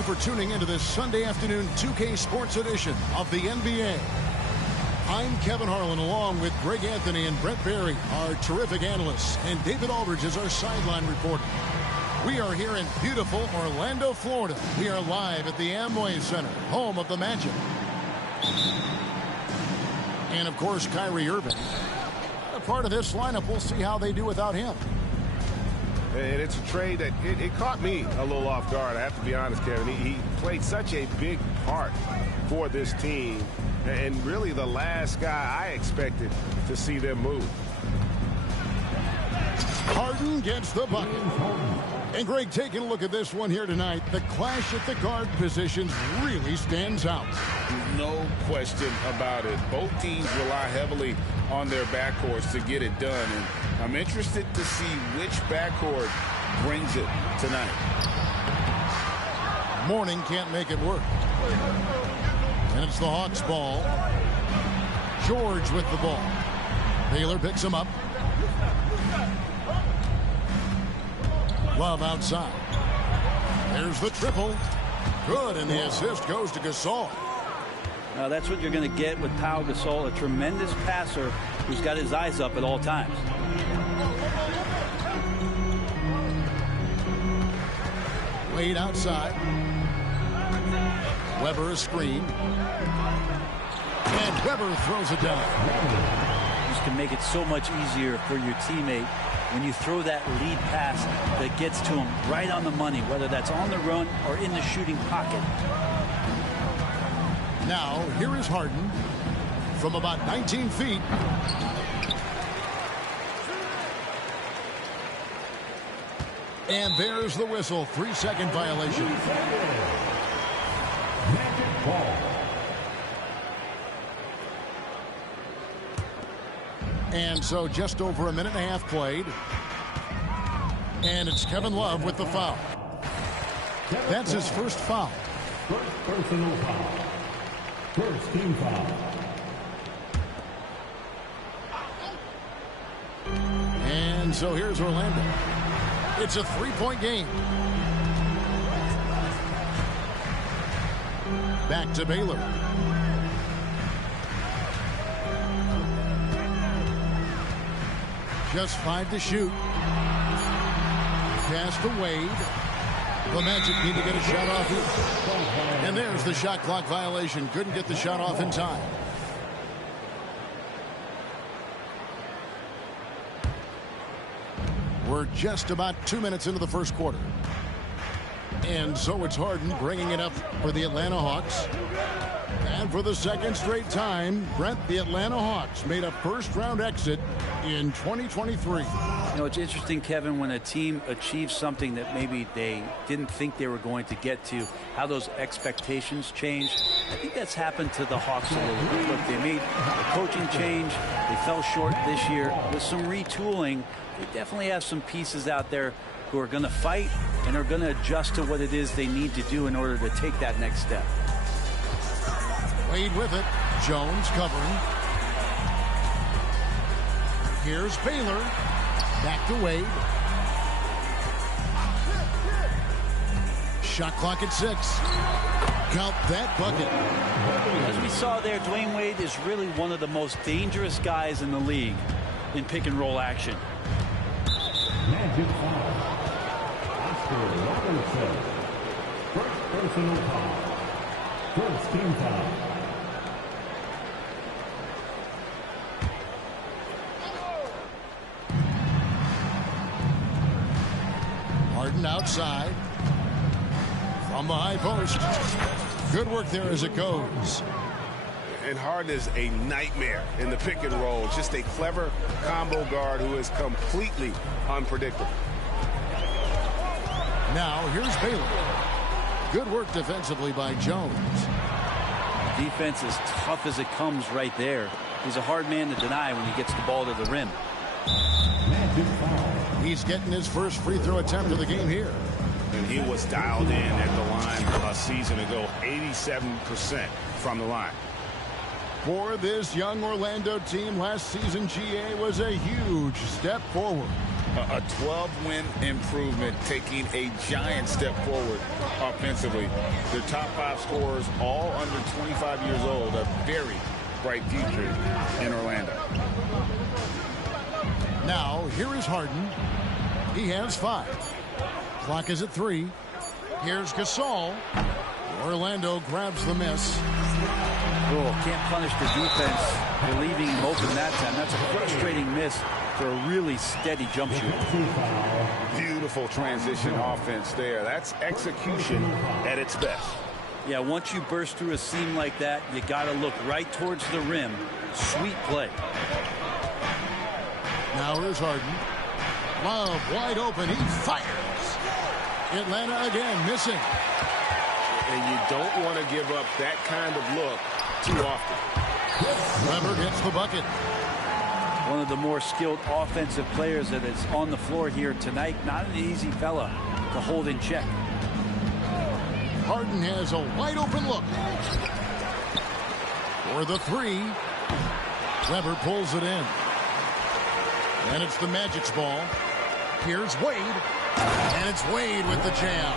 you for tuning into this Sunday afternoon 2K Sports edition of the NBA. I'm Kevin Harlan, along with Greg Anthony and Brent Barry, our terrific analysts, and David Aldridge is our sideline reporter. We are here in beautiful Orlando, Florida. We are live at the Amway Center, home of the Magic. And, of course, Kyrie Irving. A part of this lineup, we'll see how they do without him. And it's a trade that it caught me a little off guard, I have to be honest, Kevin. He played such a big part for this team, and really the last guy I expected to see them move. Harden gets the bucket. And Greg, taking a look at this one here tonight, the clash at the guard positions really stands out. No question about it. Both teams rely heavily on their backcourts to get it done. And I'm interested to see which backcourt brings it tonight. Mourning can't make it work. And it's the Hawks ball. George with the ball. Baylor picks him up. Love outside. There's the triple. Good, and the assist goes to Gasol. Now that's what you're going to get with Pau Gasol, a tremendous passer who's got his eyes up at all times. Wade outside. Weber a screen. And Weber throws it down. This can make it so much easier for your teammate when you throw that lead pass that gets to him right on the money, whether that's on the run or in the shooting pocket. Now, here is Harden from about 19 feet. And there's the whistle. 3-second violation. And so just over a minute and a half played. And it's Kevin Love with the foul. That's his first foul. First personal foul. First team foul. And so here's Orlando. It's a three-point game. Back to Baylor. Just 5 to shoot. Pass to Wade. The Magic need to get a shot off here. And there's the shot clock violation. Couldn't get the shot off in time. We're just about 2 minutes into the first quarter. And so it's Harden bringing it up for the Atlanta Hawks. And for the second straight time, Brent, the Atlanta Hawks made a first-round exit in 2023. You know, it's interesting, Kevin, when a team achieves something that maybe they didn't think they were going to get to, how those expectations change. I think that's happened to the Hawks a little bit. Look, they made a coaching change. They fell short this year. With some retooling, they definitely have some pieces out there who are going to fight and are going to adjust to what it is they need to do in order to take that next step. Wade with it. Jones covering. Here's Baylor. Back to Wade. Shot clock at 6. Count that bucket. As we saw there, Dwayne Wade is really one of the most dangerous guys in the league in pick and roll action. Magic foul. Oscar Robertson. First personal foul. First team foul. Harden outside. From the high post. Good work there as it goes. And Harden is a nightmare in the pick and roll. Just a clever combo guard who is completely unpredictable. Now here's Baylor. Good work defensively by Jones. Defense is tough as it comes right there. He's a hard man to deny when he gets the ball to the rim. He's getting his first free throw attempt of the game here. And he was dialed in at the line a season ago, 87% from the line. For this young Orlando team, last season GA was a huge step forward. A 12-win improvement, taking a giant step forward offensively. Their top 5 scorers, all under 25 years old, a very bright future in Orlando. Now, here is Harden. He has 5. Clock is at 3. Here's Gasol. Orlando grabs the miss. Oh, can't punish the defense for leaving him open that time. That's a frustrating miss for a really steady jump shooter. Beautiful transition offense there. That's execution at its best. Yeah, once you burst through a seam like that, you got to look right towards the rim. Sweet play. Now here's Harden. Love wide open. He fires. Atlanta again missing. And you don't want to give up that kind of look too often. Weber gets the bucket. One of the more skilled offensive players that is on the floor here tonight. Not an easy fella to hold in check. Harden has a wide open look. For the 3. Weber pulls it in. And it's the Magic's ball. Here's Wade. And it's Wade with the jam.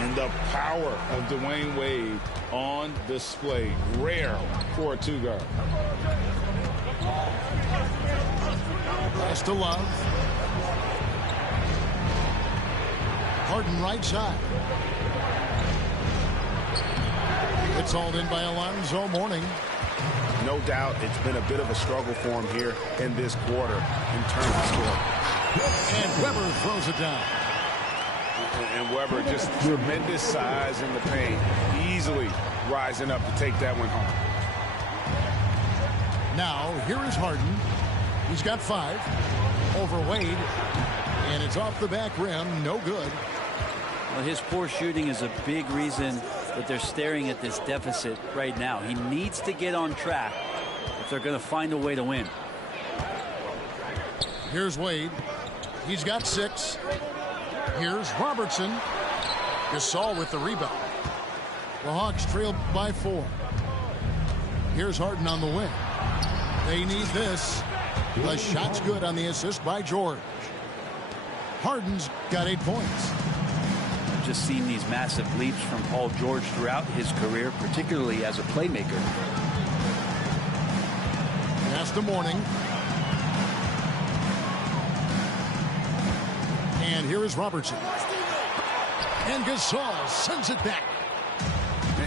And the power of Dwayne Wade on display. Rare for a 2-guard. Pass to Love. Harden right side. It's hauled in by Alonzo Mourning. No doubt it's been a bit of a struggle for him here in this quarter in terms of scoring. And Weber throws it down. And Weber just tremendous size in the paint. Easily rising up to take that one home. Now, here is Harden. He's got 5 over Wade. And it's off the back rim. No good. Well, his poor shooting is a big reason that they're staring at this deficit right now. He needs to get on track if they're going to find a way to win. Here's Wade. He's got 6. Here's Robertson. Gasol with the rebound. The Hawks trail by 4. Here's Harden on the wing. They need this. The shot's good on the assist by George. Harden's got 8 points. Just seen these massive leaps from Paul George throughout his career, particularly as a playmaker. Pass to Mourning. And here is Robertson. And Gasol sends it back.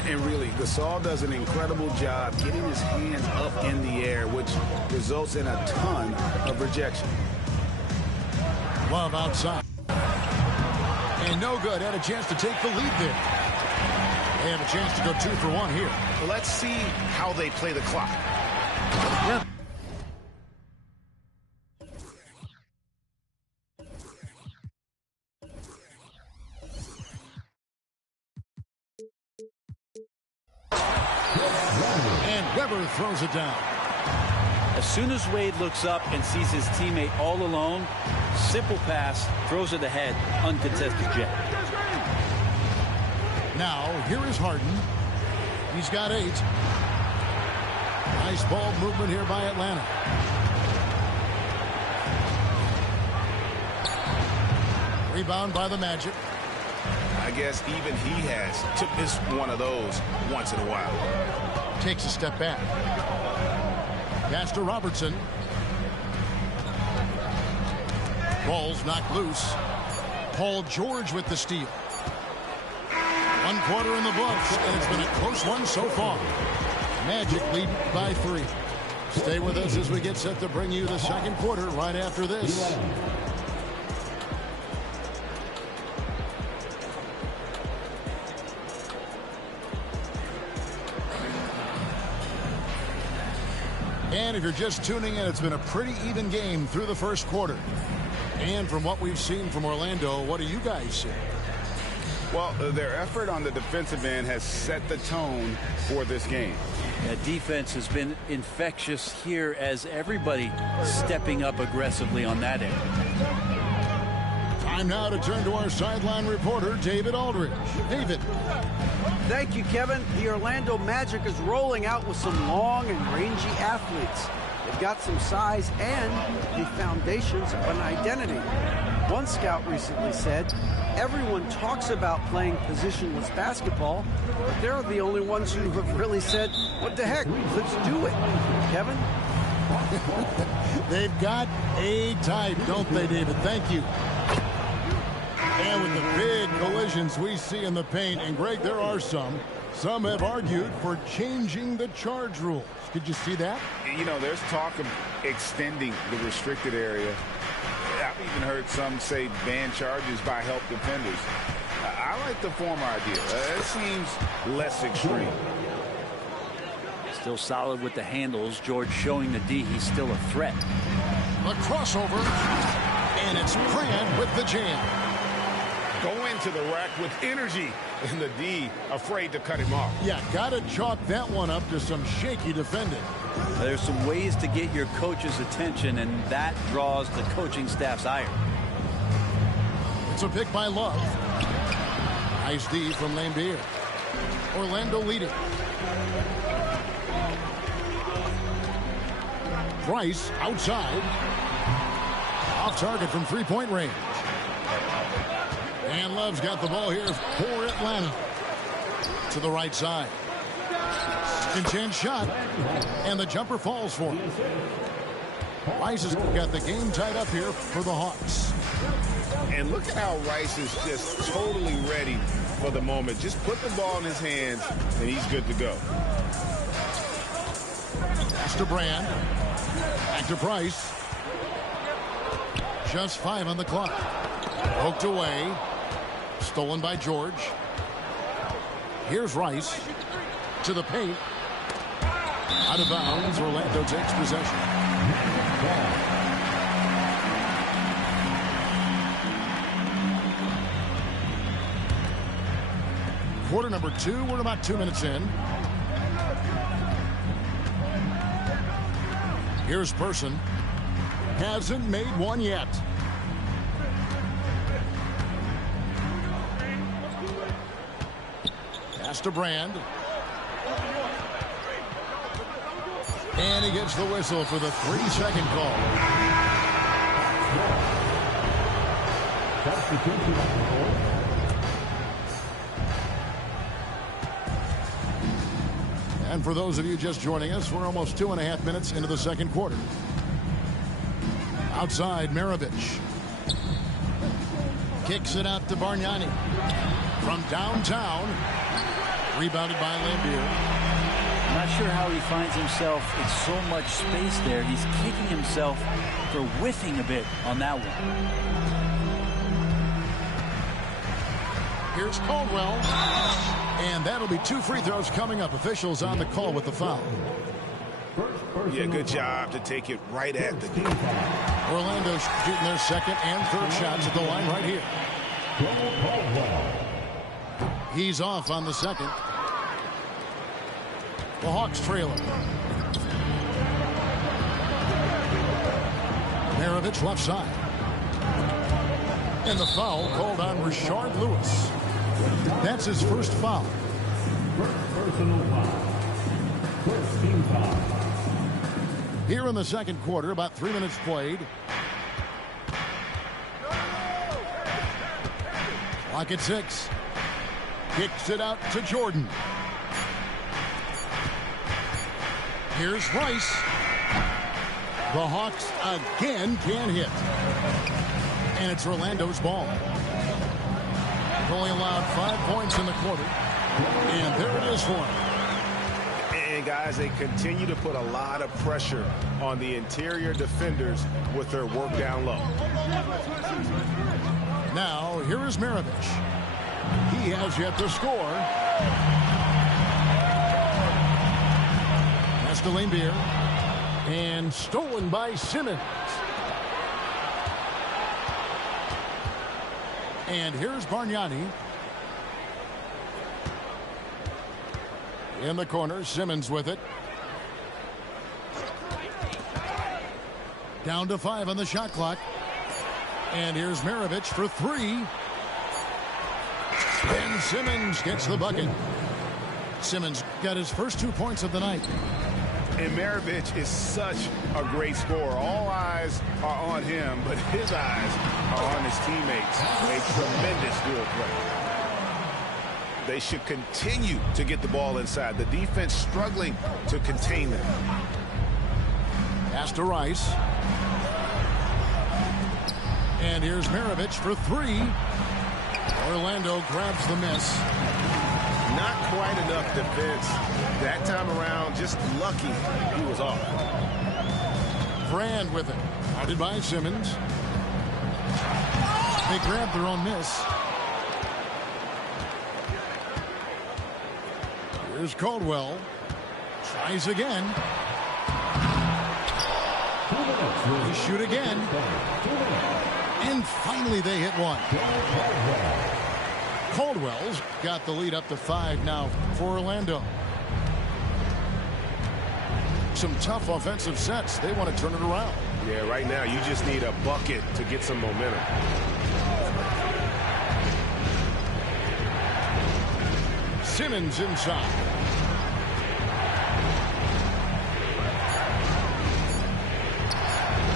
And really, Gasol does an incredible job getting his hands up in the air, which results in a ton of rejection. Love outside. And no good. Had a chance to take the lead there. They have a chance to go 2 for 1 here. Well, let's see how they play the clock. Yep. And Weber throws it down. As soon as Wade looks up and sees his teammate all alone, simple pass, throws it ahead, uncontested jet. Now, here is Harden. He's got 8. Nice ball movement here by Atlanta. Rebound by the Magic. I guess even he has to miss one of those once in a while. Takes a step back. Pass to Robertson. Ball's knocked loose. Paul George with the steal. 1 quarter in the books, and it's been a close one so far. Magic lead by 3. Stay with us as we get set to bring you the second quarter right after this. And if you're just tuning in, it's been a pretty even game through the first quarter. And from what we've seen from Orlando, what do you guys see? Well, their effort on the defensive end has set the tone for this game. Yeah, defense has been infectious here as everybody stepping up aggressively on that end. Time now to turn to our sideline reporter, David Aldridge. David. Thank you, Kevin. The Orlando Magic is rolling out with some long and rangy athletes. They've got some size and the foundations of an identity. One scout recently said, everyone talks about playing positionless basketball, but they're the only ones who have really said, what the heck, let's do it. Kevin? They've got a type, don't they, David? Thank you. And with the big collisions we see in the paint, and Greg, there are some have argued for changing the charge rules. Did you see that? You know, there's talk of extending the restricted area. I've even heard some say ban charges by help defenders. I like the former idea. It seems less extreme. Still solid with the handles. George showing the D he's still a threat. A crossover, and it's Brand with the jam. Go into the rack with energy, and the D afraid to cut him off. Yeah, got to chalk that one up to some shaky defending. There's some ways to get your coach's attention, and that draws the coaching staff's ire. It's a pick by Love. Nice D from Lambier. Orlando leading. Price outside. Off target from three-point range. And Love's got the ball here for Atlanta. To the right side. Chance shot. And the jumper falls for him. Rice has got the game tied up here for the Hawks. And look at how Rice is just totally ready for the moment. Just put the ball in his hands, and he's good to go. Pass to Brand. Back to Price. Just 5 on the clock. Poked away. Stolen by George. Here's Rice. To the paint. Out of bounds. Orlando takes possession. Quarter number 2. We're about 2 minutes in. Here's Person. Hasn't made one yet. Pass to Brand. And he gets the whistle for the 3-second call. And for those of you just joining us, we're almost 2.5 minutes into the second quarter. Outside, Maravich. Kicks it out to Bargnani. From downtown. Rebounded by Lambier. I'm not sure how he finds himself in so much space there. He's kicking himself for whiffing a bit on that one. Here's Caldwell. And that'll be 2 free throws coming up. Officials on the call with the foul. Yeah, good job to take it right at the game. Orlando shooting their second and third shots at the line right here. He's off on the second. The Hawks trailing. Maravich left side. And the foul called on Rashard Lewis. That's his first foul. Personal foul. First team foul. Here in the second quarter, about 3 minutes played. Clock at 6. Kicks it out to Jordan. Here's Rice. The Hawks again can't hit. And it's Orlando's ball. Only allowed 5 points in the quarter. And there it is for him. And guys, they continue to put a lot of pressure on the interior defenders with their work down low. Now, here is Maravich. He has yet to score. Pass to Lambier. And stolen by Simmons. And here's Bargnani. In the corner, Simmons with it. Down to 5 on the shot clock. And here's Maravich for 3. And Simmons gets the bucket. Simmons got his first 2 points of the night. And Maravich is such a great scorer. All eyes are on him, but his eyes are on his teammates. A tremendous dual play. They should continue to get the ball inside. The defense struggling to contain them. Pass to Rice. And here's Maravich for three. Orlando grabs the miss. Not quite enough defense that time around. Just lucky he was off. Brand with it. Guarded by Simmons. They grab their own miss. Here's Caldwell. Tries again. They shoot again. And finally they hit one. Caldwell's got the lead up to 5 now for Orlando. Some tough offensive sets. They want to turn it around. Yeah, right now you just need a bucket to get some momentum. Simmons inside.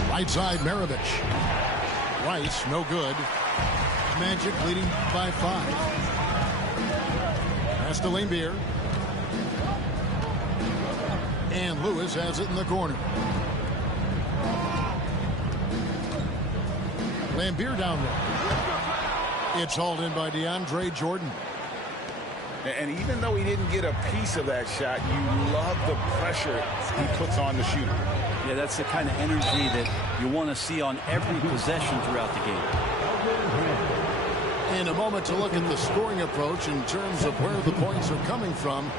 Right side, Maravich. Rice, no good. Magic leading by 5. Pass to Laimbeer. And Lewis has it in the corner. Laimbeer down low. It's hauled in by DeAndre Jordan. And even though he didn't get a piece of that shot, you love the pressure he puts on the shooter. Yeah, that's the kind of energy that you want to see on every possession throughout the game. In a moment to look at the scoring approach in terms of where the points are coming from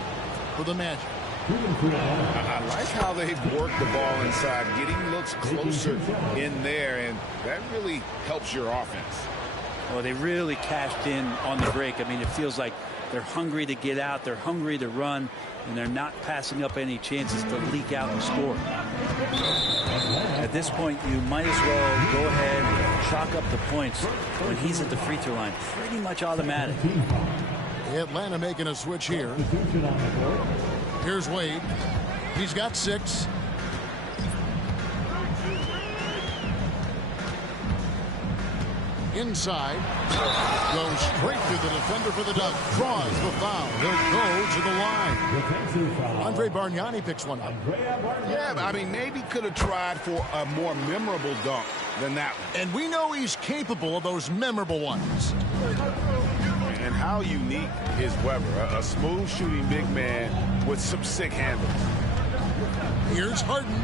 for the Magic. I like how they've worked the ball inside, getting looks closer in there, and that really helps your offense. Well, they really cashed in on the break. I mean, it feels like they're hungry to get out, they're hungry to run, and they're not passing up any chances to leak out and score. At this point, you might as well go ahead and chalk up the points when he's at the free throw line. Pretty much automatic. Atlanta making a switch here. Here's Wade. He's got 6. Inside. Goes straight to the defender for the dunk. Draws the foul. He'll go to the line. Andre Bargnani picks one up. Yeah, I mean, maybe could have tried for a more memorable dunk than that one. And we know he's capable of those memorable ones. And how unique is Weber, a smooth shooting big man with some sick handles. Here's Harden.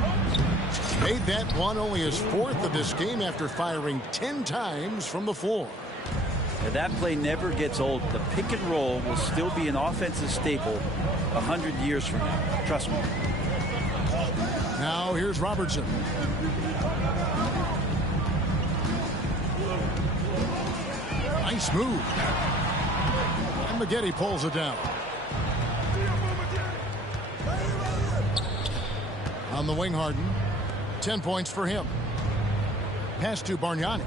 Made that one only his 4th of this game after firing 10 times from the floor. And that play never gets old. The pick and roll will still be an offensive staple 100 years from now. Trust me. Now here's Robertson. Nice move. And Maggette pulls it down. On the wing, Harden. 10 points for him. Pass to Bargnani.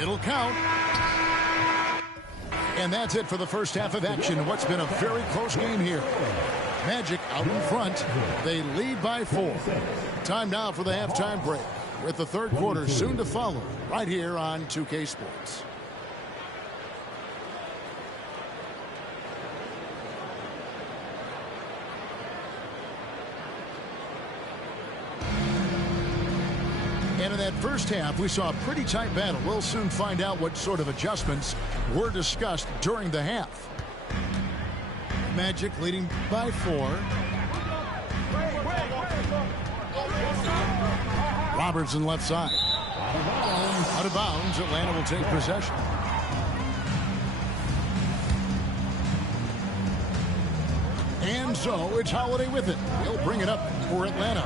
It'll count. And that's it for the first half of action in what's been a very close game here. Magic out in front. They lead by 4. Time now for the halftime break, with the third quarter soon to follow right here on 2K Sports. And in that first half, we saw a pretty tight battle. We'll soon find out what sort of adjustments were discussed during the half. Magic leading by 4. Robertson left side. Out of bounds, Atlanta will take possession. And so it's Holiday with it. He'll bring it up for Atlanta.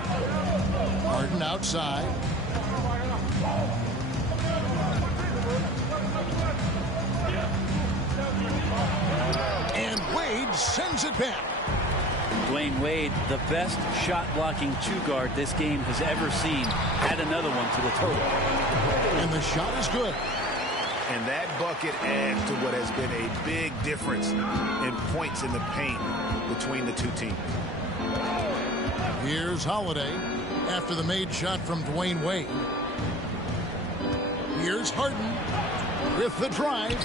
Harden outside. And Wade sends it back. Dwayne Wade, the best shot-blocking two-guard this game has ever seen, add another one to the total. And the shot is good. And that bucket adds to what has been a big difference in points in the paint between the two teams. Here's Holiday after the made shot from Dwayne Wade. Here's Harden with the drive.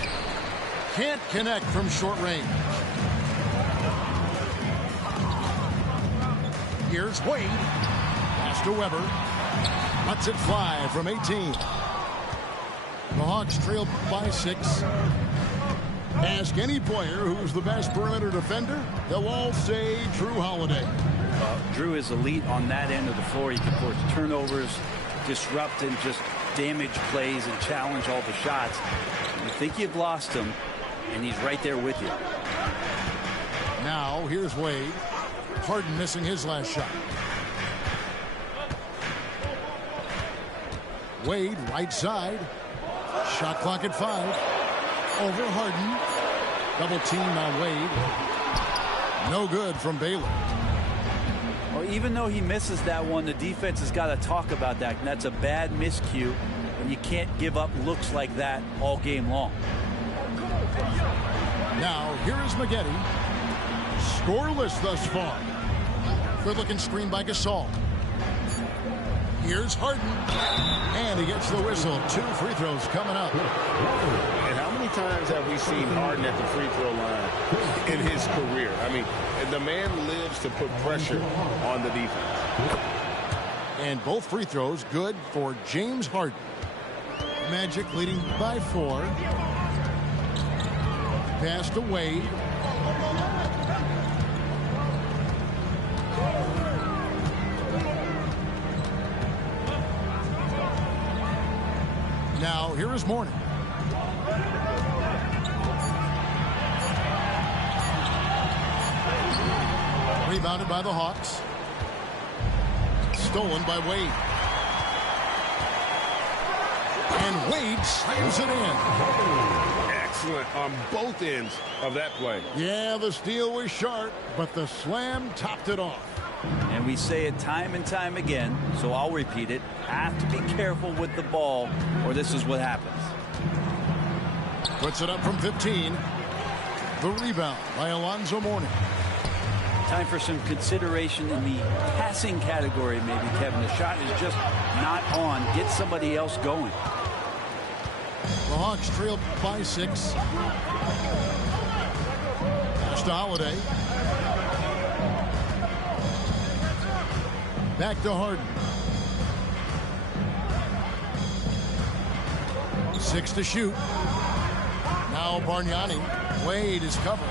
Can't connect from short range. Here's Wade. Pass to Weber. Lets it fly from 18. The Hawks trail by 6. Ask any player who's the best perimeter defender, they'll all say Drew Holiday. Drew is elite on that end of the floor. He can force turnovers, disrupt and just damage plays and challenge all the shots. You think you've lost him, and he's right there with you. Now here's Wade. Harden missing his last shot. Wade right side. Shot clock at 5. Over Harden. Double team on Wade. No good from Baylor. Well, even though he misses that one, the defense has got to talk about that. And that's a bad miscue. And you can't give up looks like that all game long. Now here is Maggette. Scoreless thus far. Good looking screen by Gasol. Here's Harden. And he gets the whistle. 2 free throws coming up. And how many times have we seen Harden at the free throw line in his career? I mean, the man lives to put pressure on the defense. And both free throws good for James Harden. Magic leading by 4. Pass to Wade. Now, here is Mourning. Rebounded by the Hawks. Stolen by Wade. And Wade slams it in. Excellent on both ends of that play. Yeah, the steal was sharp, but the slam topped it off. And we say it time and time again, so I'll repeat it. Have to be careful with the ball, or this is what happens. Puts it up from 15. The rebound by Alonzo Mourning. Time for some consideration in the passing category, maybe, Kevin. The shot is just not on. Get somebody else going. The Hawks trail by 6. Pass to Holiday. Back to Harden. 6 to shoot. Now Bargnani. Wade is covering.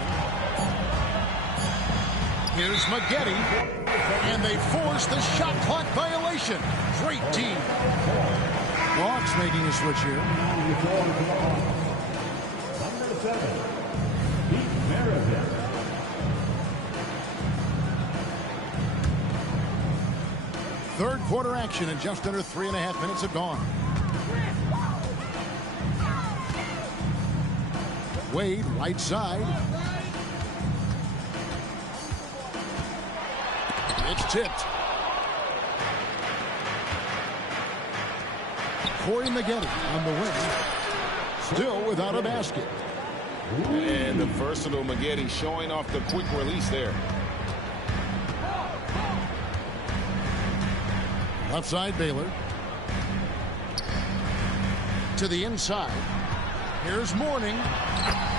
Here's Maggette. And they force the shot clock violation. Great team. Hawks making a switch here. Number 7, Pete Maravich. Third quarter action and just under 3.5 minutes have gone. Wade right side. It's tipped. Corey Maggette on the wing. Still without a basket. And the versatile Maggette showing off the quick release there. Left side Baylor. To the inside. Here's Mourning.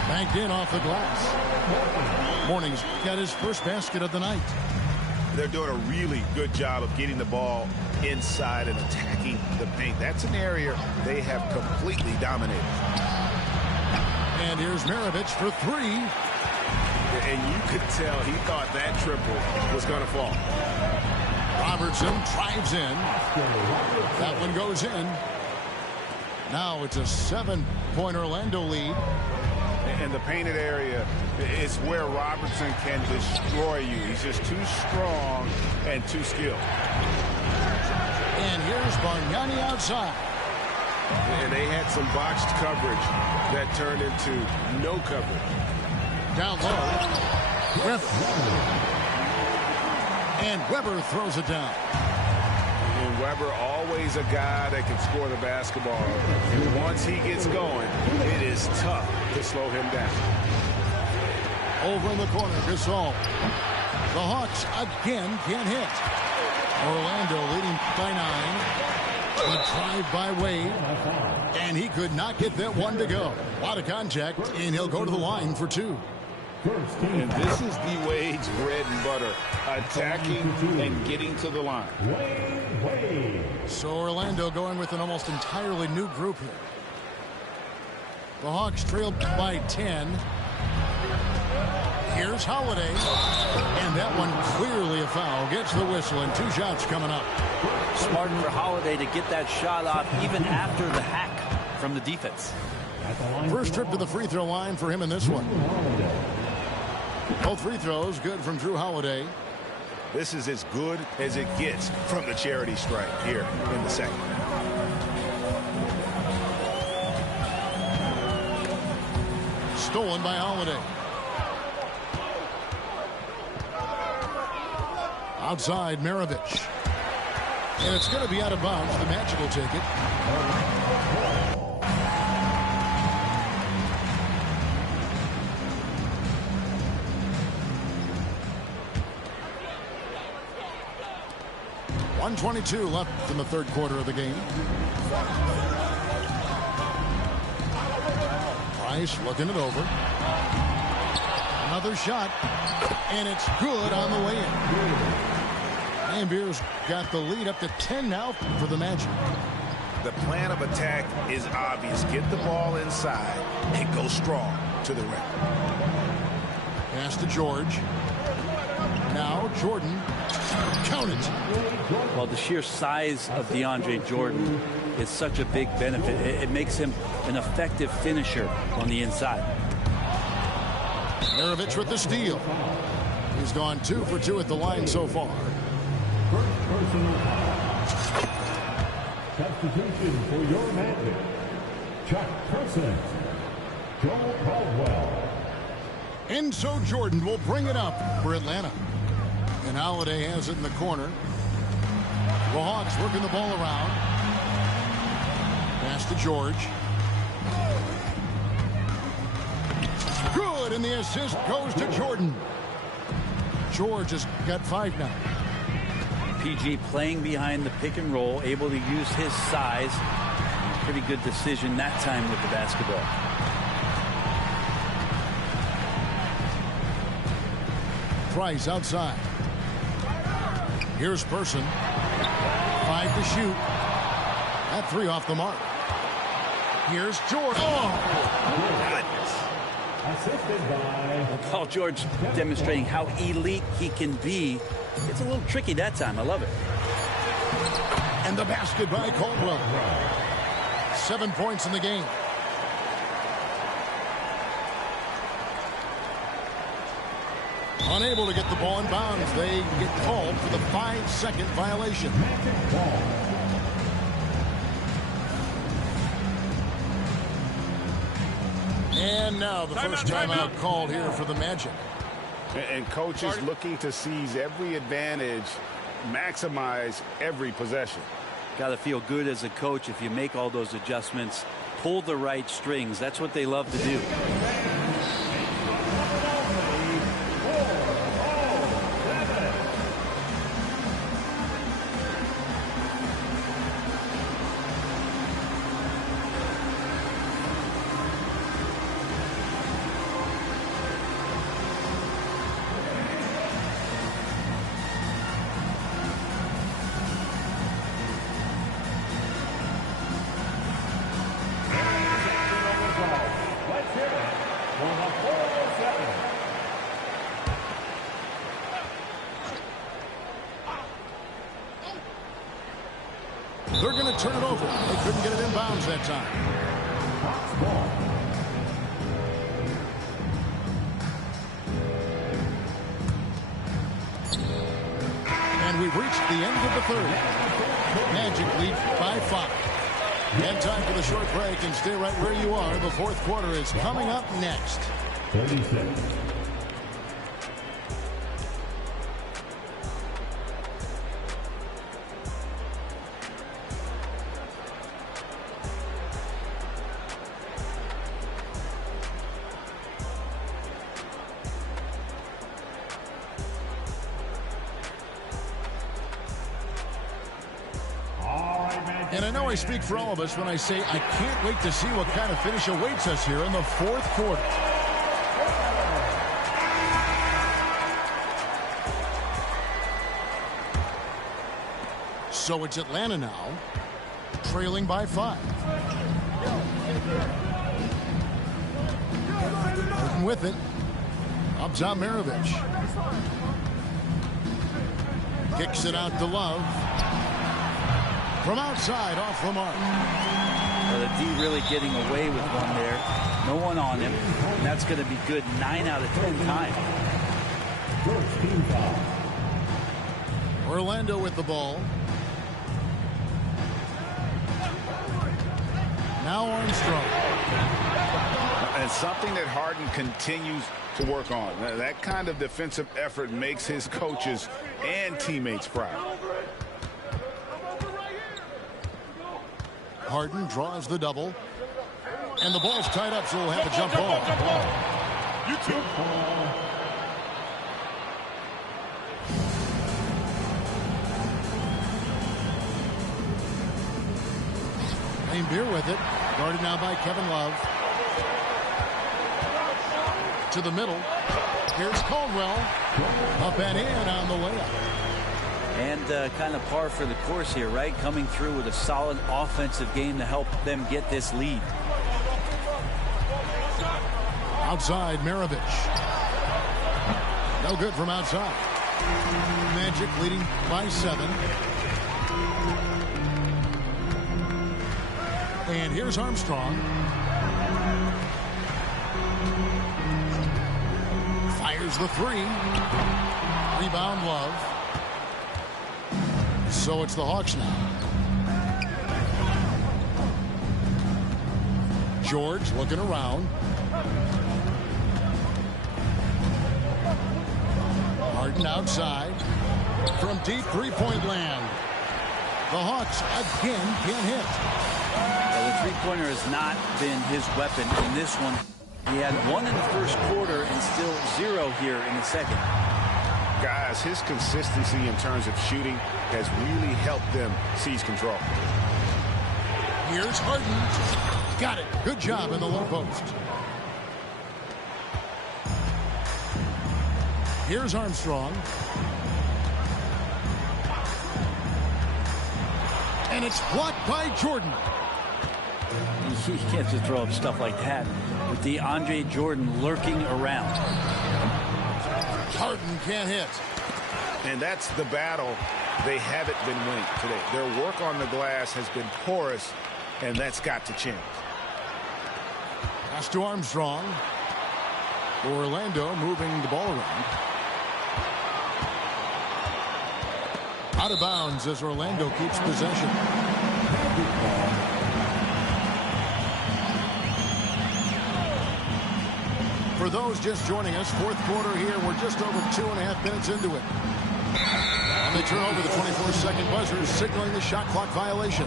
Banked in off the glass. Mourning's got his first basket of the night. They're doing a really good job of getting the ball inside and attacking the paint. That's an area they have completely dominated. And here's Maravich for 3. And you could tell he thought that triple was going to fall. Robertson drives in. That one goes in. Now it's a 7-point Orlando lead. And the painted area is where Robertson can destroy you. He's just too strong and too skilled. And here's Bargnani outside. And they had some botched coverage that turned into no coverage. Down low. And Weber throws it down. And Weber always a guy that can score the basketball. And once he gets going, it is tough to slow him down. Over in the corner, Gasol. The Hawks again can't hit. Orlando leading by 9. A drive by Wade. And he could not get that one to go. A lot of contact, and he'll go to the line for 2. And this is the Wade's bread and butter, attacking and getting to the line. So Orlando going with an almost entirely new group here. The Hawks trailed by 10. Here's Holiday. And that one clearly a foul. Gets the whistle, and 2 shots coming up. Smart for Holiday to get that shot off even after the hack from the defense. First trip to the free throw line for him in this one. Both free throws good from Drew Holiday. This is as good as it gets from the charity stripe here in the second. Stolen by Holiday. Outside, Maravich. And it's going to be out of bounds. The Magic will take it. .122 left in the third quarter of the game. Price looking it over. Another shot. And it's good on the way in. Bears got the lead up to 10 now for the Magic. The plan of attack is obvious. Get the ball inside and go strong to the rim. Pass to George. Now Jordan. Count it. Well, the sheer size of DeAndre Jordan is such a big benefit. It makes him an effective finisher on the inside. Maravich with the steal. He's gone 2 for 2 at the line so far. First personal foul. Substitution for your Magic. Chuck Person. Joe Caldwell. And so Jordan will bring it up for Atlanta. And Holiday has it in the corner. The Hawks working the ball around. Pass to George. Good, and the assist goes to Jordan. George has got 5 now. PG playing behind the pick and roll, able to use his size. Pretty good decision that time with the basketball. Price outside. Here's Person. 5 to shoot. That 3 off the mark. Here's George. Oh, goodness. Assisted by Paul George demonstrating how elite he can be. It's a little tricky that time. I love it. And the basket by Caldwell. 7 points in the game. Unable to get the ball in bounds. They get called for the 5-second violation. And now the first timeout called here for the Magic. And coaches looking to seize every advantage, maximize every possession. Got to feel good as a coach if you make all those adjustments, pull the right strings. That's what they love to do. They're going to turn it over. They couldn't get it in bounds that time. And we've reached the end of the third. Magic lead by 5. And time for the short break, and stay right where you are. The fourth quarter is coming up next. 36. And I know I speak for all of us when I say I can't wait to see what kind of finish awaits us here in the fourth quarter. So it's Atlanta now, trailing by 5. Burton with it. Up top, Maravich. Kicks it out to Love. From outside, off the mark. Well, the D really getting away with one there. No one on him. And that's going to be good 9 out of 10 times. Orlando with the ball. Now Armstrong. And something that Harden continues to work on. That kind of defensive effort makes his coaches and teammates proud. Harden draws the double. And the ball's tied up, so we'll have a jump ball. You too. Lane Beer with it. Guarded now by Kevin Love. To the middle. Here's Caldwell. Up and in on the layup. And kind of par for the course here, right? Coming through with a solid offensive game to help them get this lead. Outside, Maravich. No good from outside. Magic leading by 7. And here's Armstrong. Fires the 3. Rebound, Love. So it's the Hawks now. George looking around. Harden outside. From deep three-point land. The Hawks again can't hit. Well, the three-pointer has not been his weapon in this one. He had 1 in the first quarter and still 0 here in the second. Guys, his consistency in terms of shooting has really helped them seize control. Here's Harden. Got it. Good job in the low post. Here's Armstrong. And it's blocked by Jordan. You can't just throw up stuff like that with DeAndre Jordan lurking around. Harden can't hit. And that's the battle they haven't been winning today. Their work on the glass has been porous, and that's got to change. Pass to Armstrong. Orlando moving the ball around. Out of bounds as Orlando keeps possession. For those just joining us, fourth quarter here. We're just over 2.5 minutes into it. And they turn over the 24-second buzzer, signaling the shot clock violation.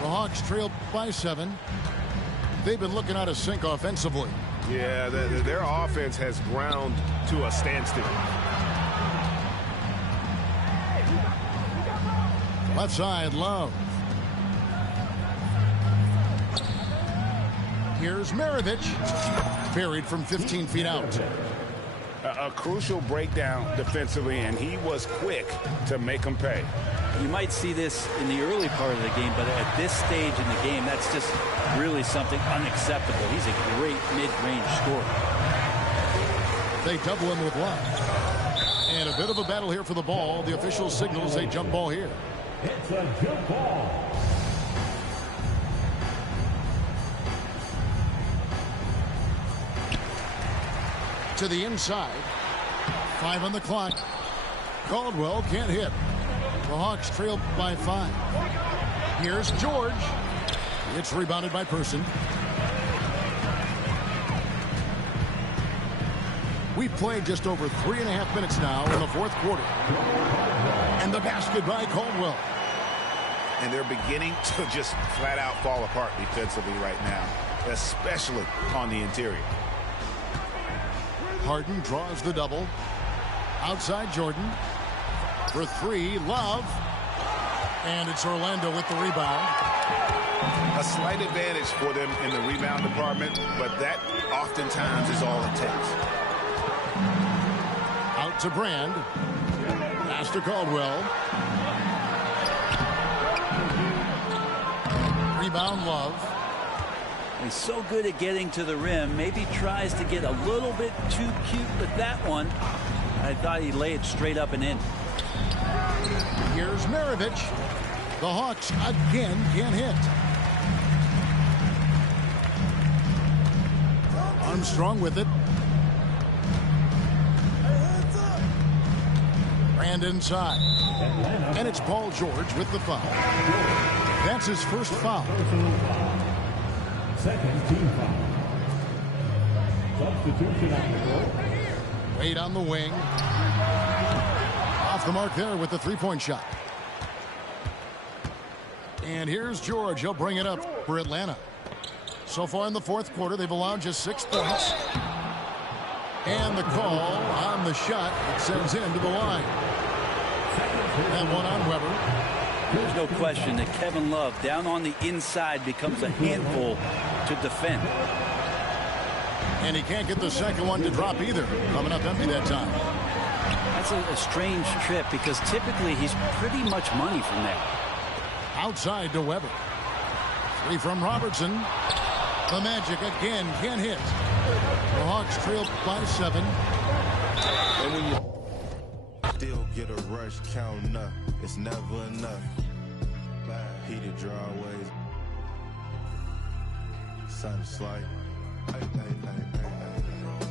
The Hawks trail by 7. They've been looking out of sync offensively. Yeah, their offense has ground to a standstill. Left side, Love. Here's Maravich. Buried from 15 feet out. A crucial breakdown defensively, and he was quick to make them pay. You might see this in the early part of the game, but at this stage in the game, that's just really something unacceptable. He's a great mid-range scorer. They double him with Love. And a bit of a battle here for the ball. The official signals a jump ball here. It's a jump ball. To the inside. 5 on the clock. Caldwell can't hit. The Hawks trail by 5. Here's George. It's rebounded by Person. We've played just over 3.5 minutes now in the fourth quarter. And the basket by Caldwell. And they're beginning to just flat out fall apart defensively right now, especially on the interior. Harden draws the double. Outside Jordan. For three, Love. And it's Orlando with the rebound. A slight advantage for them in the rebound department, but that oftentimes is all it takes. Out to Brand. Pass to Caldwell. Rebound Love. He's so good at getting to the rim. Maybe tries to get a little bit too cute with that one. I thought he'd lay it straight up and in. Here's Maravich. The Hawks again can't hit. Armstrong with it. Brand inside. And it's Paul George with the foul. That's his first foul. Second team foul. Substitution on the court. Wade on the wing. Off the mark there with the three-point shot. And here's George. He'll bring it up for Atlanta. So far in the fourth quarter, they've allowed just 6 points. And the call on the shot that sends him to the line. And one on Weber. There's no question that Kevin Love down on the inside becomes a handful to defend. And he can't get the second one to drop either. Coming up empty that time. That's a strange trip because typically he's pretty much money from there. Outside to Weber. Three from Robertson. The Magic again can't hit. The Hawks trail by 7. And when you still get a rush counting up, it's never enough. Heated drawaways. Sun slight.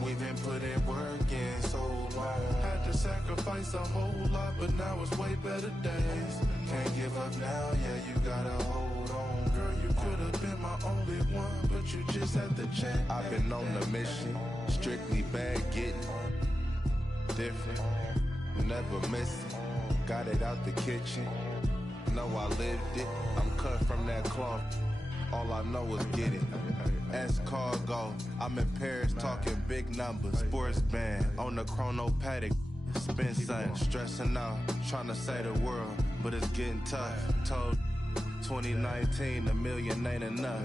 We've been putting work in so long. Had to sacrifice a whole lot, but now it's way better days. Can't give up now, yeah, you gotta hold on. Girl, you could have been my only one, but you just had the chance. I've been on a mission, strictly bag getting. Different, never missing. Got it out the kitchen. Know I lived it. I'm cut from that cloth. All I know is get it. Ask cargo. I'm in Paris talking big numbers. Sports band on the chrono paddock. Spin something, stressing out, trying to say the world, but it's getting tough. Told 2019 $1 million ain't enough.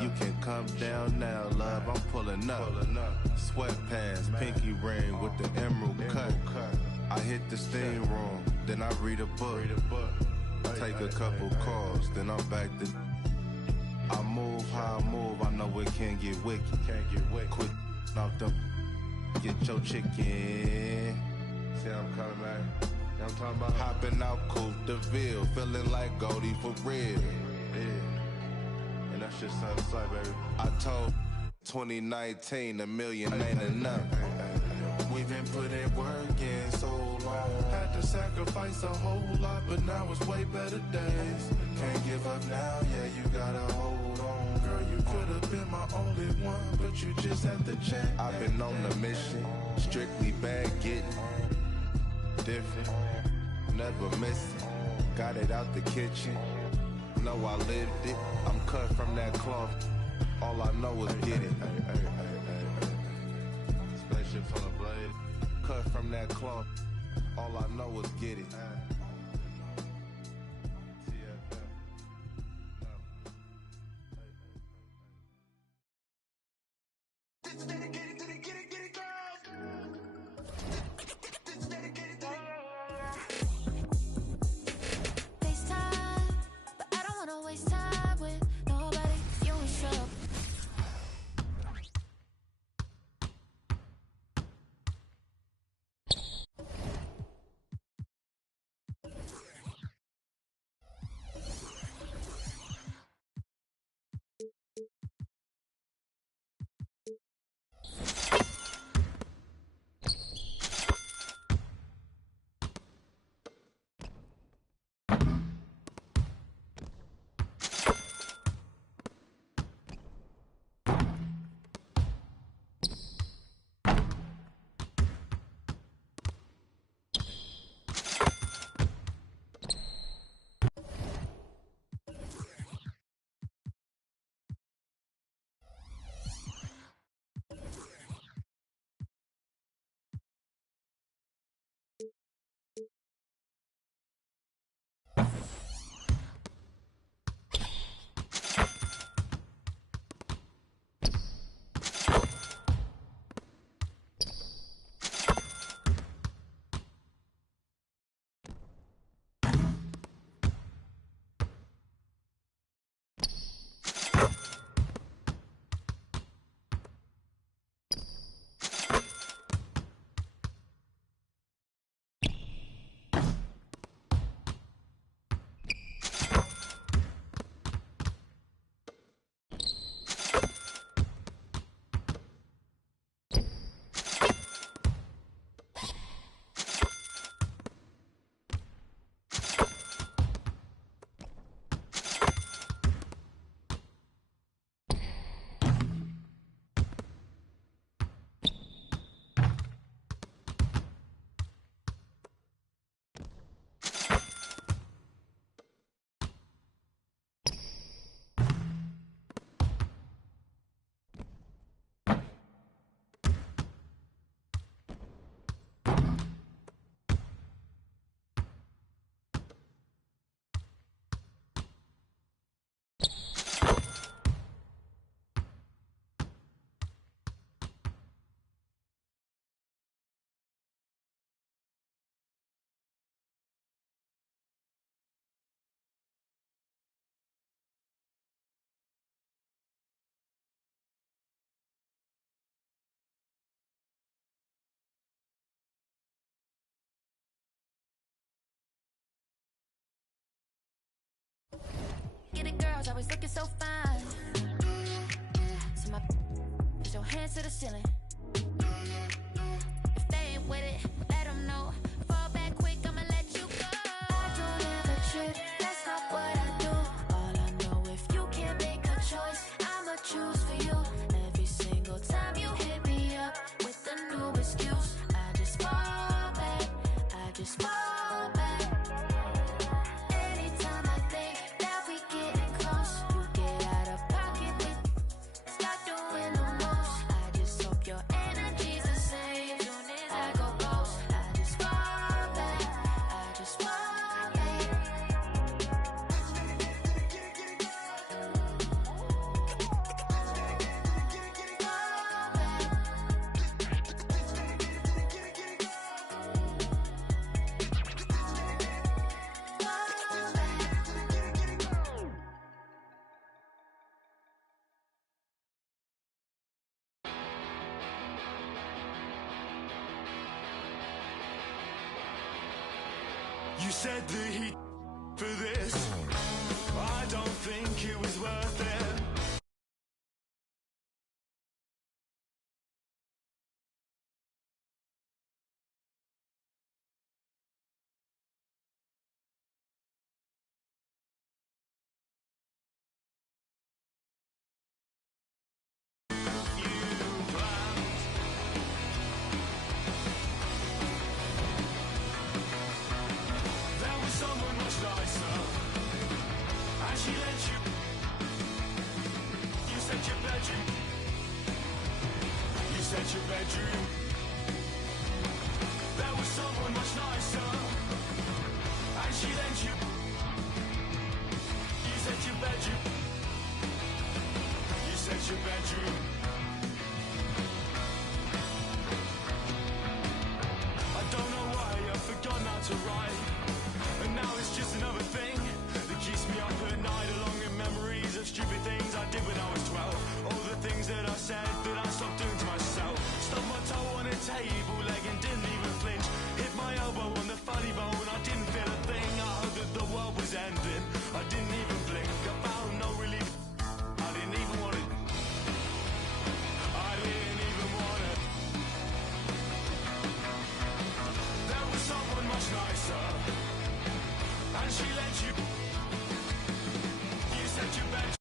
You can come down now, love. I'm pulling up. Sweatpants, pinky ring with the emerald cut. I hit the steam room, then I read a book. Take a couple calls, then I'm back to. I move how I move, I know it can't get wicked. Quit off them, get your chicken. See how I'm coming back? You know I'm talking about? Hopping out Coupe de Ville, feeling like Goldie for real. Yeah. And that's just something like, baby. I told 2019 $1 million ain't enough. We've been putting work in so long. Had to sacrifice a whole lot, but now it's way better days. Can't give up now, yeah, you gotta hold on. Girl, you could have been my only one, but you just had the chance. I've been on a mission, strictly bag getting. Different, never missing. Got it out the kitchen. Know I lived it. I'm cut from that cloth. All I know is get it. Spaceship full of blade. Cut from that cloth. All I know is get it. Get it, girls always looking so fine. So my put your hands to the ceiling. If they ain't with it, let them know. Fall back quick, I'ma let you go. I don't ever trip, that's not what I do. All I know, if you can't make a choice, I'ma choose for you. Every single time you hit me up with a new excuse, I just fall back, I just fall back. Anytime I think that we getting close, you get out of pocket with start doing the most. I just hope your energy's the same. Soon as I go ghost, I just fall back, I just fall back. You said the heat for this. I don't think it was worth it. There was someone much nicer, and she let you. You said your bedroom. You said your bedroom. There was someone much nicer, and she let you. You said your bedroom. You said your bedroom. I don't know why I forgot how to write. And now it's just another thing that keeps me up at night, along with memories of stupid things I did when I was 12. All the things that I said that I stopped doing to myself. Stubbed my toe on a table leg and didn't even flinch. Hit my elbow on the funny bone, I didn't feel a thing. I heard that the world was ending, I didn't even blink. I found no relief, I didn't even want it. I didn't even want it. There was someone much nicer, and she let you. You said you bet.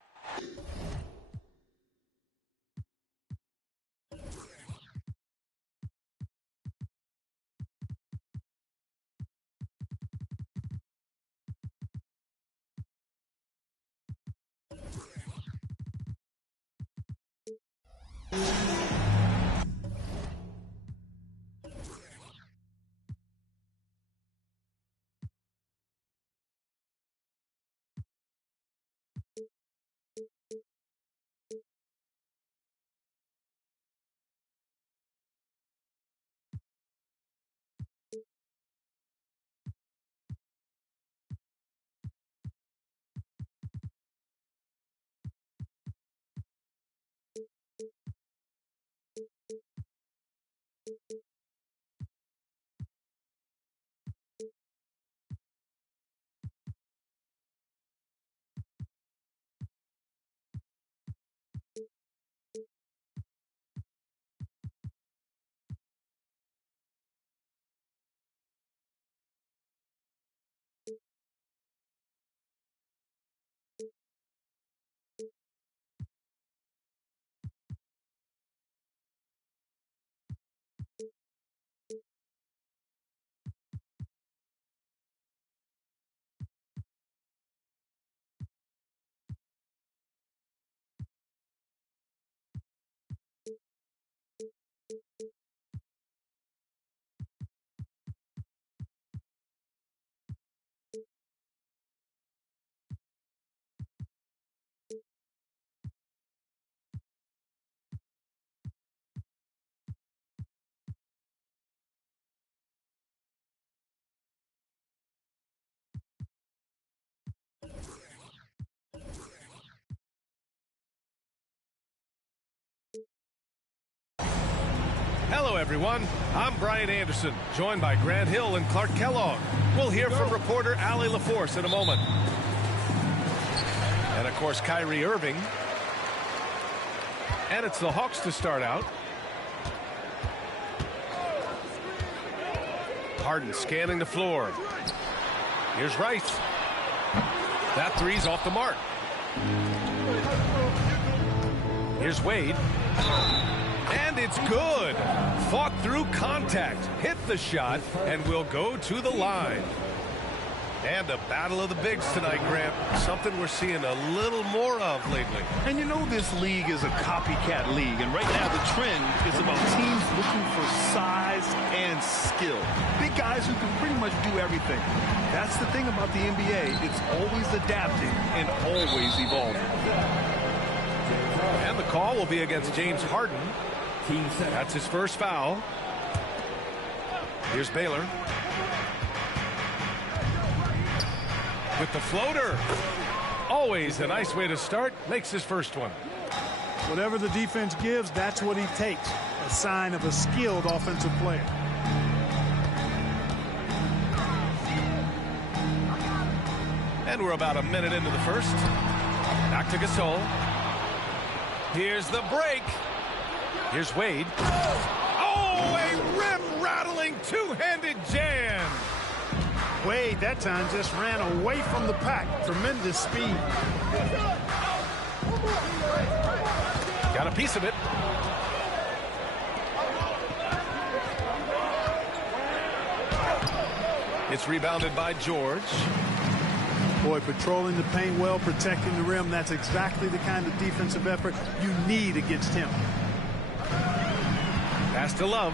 Hello, everyone. I'm Brian Anderson, joined by Grant Hill and Clark Kellogg. We'll hear from reporter Allie LaForce in a moment. And, of course, Kyrie Irving. And it's the Hawks to start out. Harden scanning the floor. Here's Rice. That three's off the mark. Here's Wade. And it's good. Fought through contact. Hit the shot and will go to the line. And a battle of the bigs tonight, Grant. Something we're seeing a little more of lately. And you know this league is a copycat league. And right now the trend is about teams looking for size and skill. Big guys who can pretty much do everything. That's the thing about the NBA. It's always adapting and always evolving. And the call will be against James Harden. That's his first foul. Here's Baylor. With the floater. Always a nice way to start. Makes his first one. Whatever the defense gives, that's what he takes. A sign of a skilled offensive player. And we're about a minute into the first. Back to Gasol. Here's the break. Here's Wade. Oh, a rim-rattling two-handed jam. Wade that time just ran away from the pack. Tremendous speed. Got a piece of it. It's rebounded by George. Boy, patrolling the paint well, protecting the rim. That's exactly the kind of defensive effort you need against him. Pass to Love.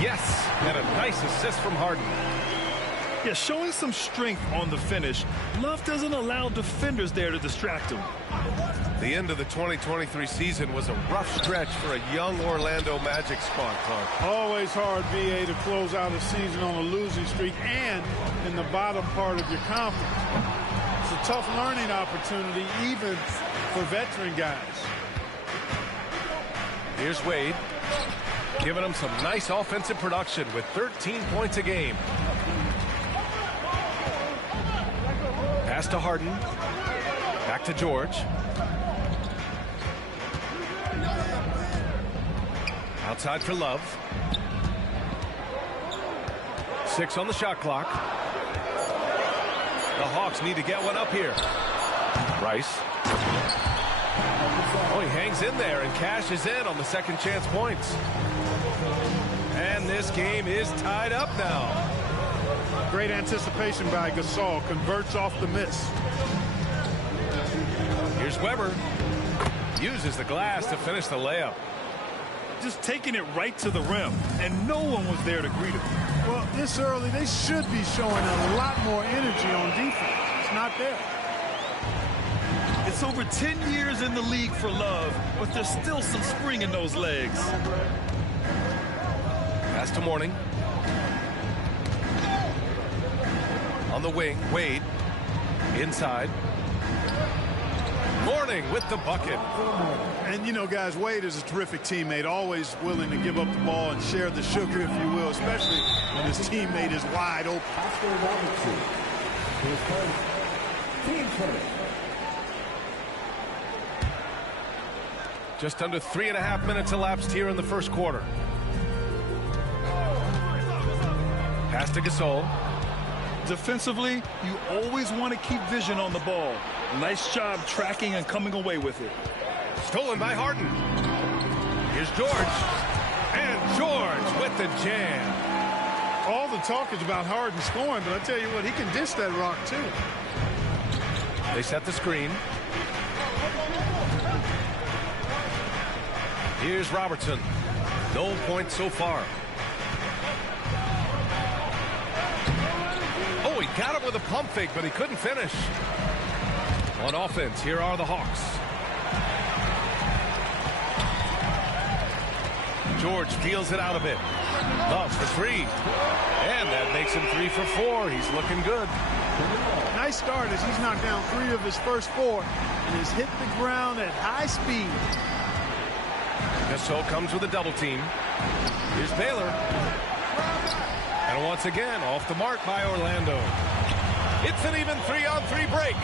Yes, and a nice assist from Harden. Yeah, showing some strength on the finish. Love doesn't allow defenders there to distract him. The end of the 2023 season was a rough stretch for a young Orlando Magic squad, Clark. Always hard, VA, to close out a season on a losing streak and in the bottom part of your conference. It's a tough learning opportunity, even for veteran guys. Here's Wade, giving him some nice offensive production with 13 points a game. Pass to Harden. Back to George. Outside for Love. 6 on the shot clock. The Hawks need to get one up here. Rice. Oh, he hangs in there and cashes in on the second chance points. And this game is tied up now. Great anticipation by Gasol. Converts off the miss. Here's Weber. Uses the glass to finish the layup. Just taking it right to the rim, and no one was there to greet him. Well, this early, they should be showing a lot more energy on defense. It's not there. It's over 10 years in the league for Love, but there's still some spring in those legs. Pass to Mourning. On the wing, Wade. Inside. Mourning with the bucket. And, you know, guys, Wade is a terrific teammate, always willing to give up the ball and share the sugar, if you will, especially when his teammate is wide open. Just under 3.5 minutes elapsed here in the first quarter. Pass to Gasol. Defensively, you always want to keep vision on the ball. Nice job tracking and coming away with it. Stolen by Harden. Here's George. And George with the jam. All the talk is about Harden scoring, but I tell you what, he can dish that rock too. They set the screen. Here's Robertson. No points so far. Oh, he got it with a pump fake, but he couldn't finish. On offense, here are the Hawks. George feels it out a bit. Love for 3. And that makes him 3 for 4. He's looking good. Nice start as he's knocked down 3 of his first 4 and has hit the ground at high speed. Gasol comes with a double team. Here's Baylor. And once again, off the mark by Orlando. It's an even 3-on-3 break.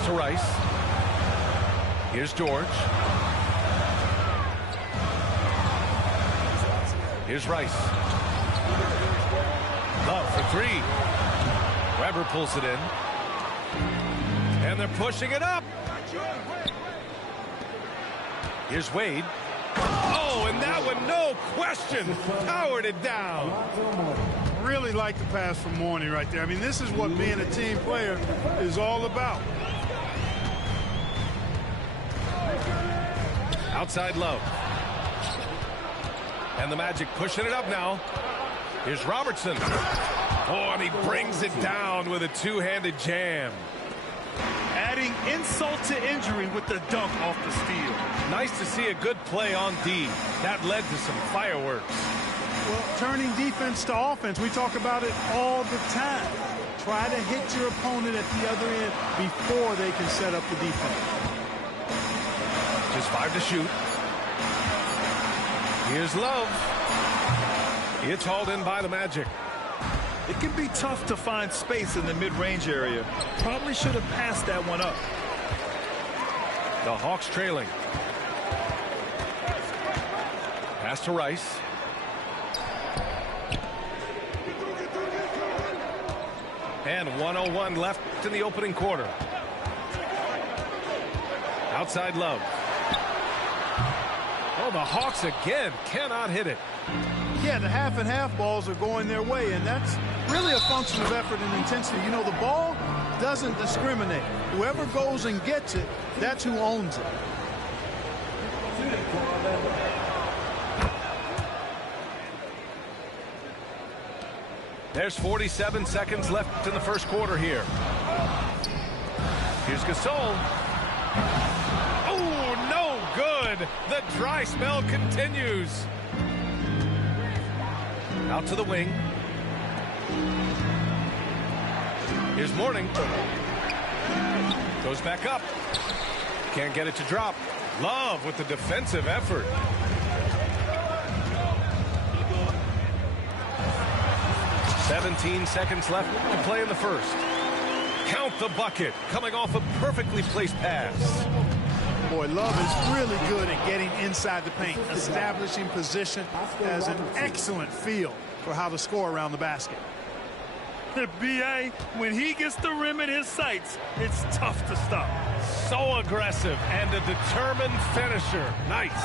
Pass to Rice. Here's George. Here's Rice. Love for three. Weber pulls it in. And they're pushing it up. Here's Wade. Oh, and that one, no question, powered it down. Really like the pass from Mooney right there. I mean, this is what being a team player is all about. Outside Love. And the Magic pushing it up now. Here's Robertson. Oh, and he brings it down with a two-handed jam. Adding insult to injury with the dunk off the steal. Nice to see a good play on D. That led to some fireworks. Well, turning defense to offense, we talk about it all the time. Try to hit your opponent at the other end before they can set up the defense. Just 5 to shoot. Here's Love. It's hauled in by the Magic. It can be tough to find space in the mid-range area. Probably should have passed that one up. The Hawks trailing. Pass to Rice. And 1:01 left in the opening quarter. Outside Love. Oh, the Hawks again cannot hit it. Yeah, the half and half balls are going their way, and that's really a function of effort and intensity. You know, the ball doesn't discriminate. Whoever goes and gets it, that's who owns it. There's 47 seconds left in the first quarter here. Here's Gasol. Oh, no good. The dry spell continues. Out to the wing. Here's Mourning. Goes back up. Can't get it to drop. Love with the defensive effort. "17 seconds left to play in the first. Count the bucket, coming off a perfectly placed pass. Boy, Love is really good at getting inside the paint. Establishing position, has an excellent feel for how to score around the basket. The BA, when he gets the rim in his sights, it's tough to stop. So aggressive and a determined finisher. Nice.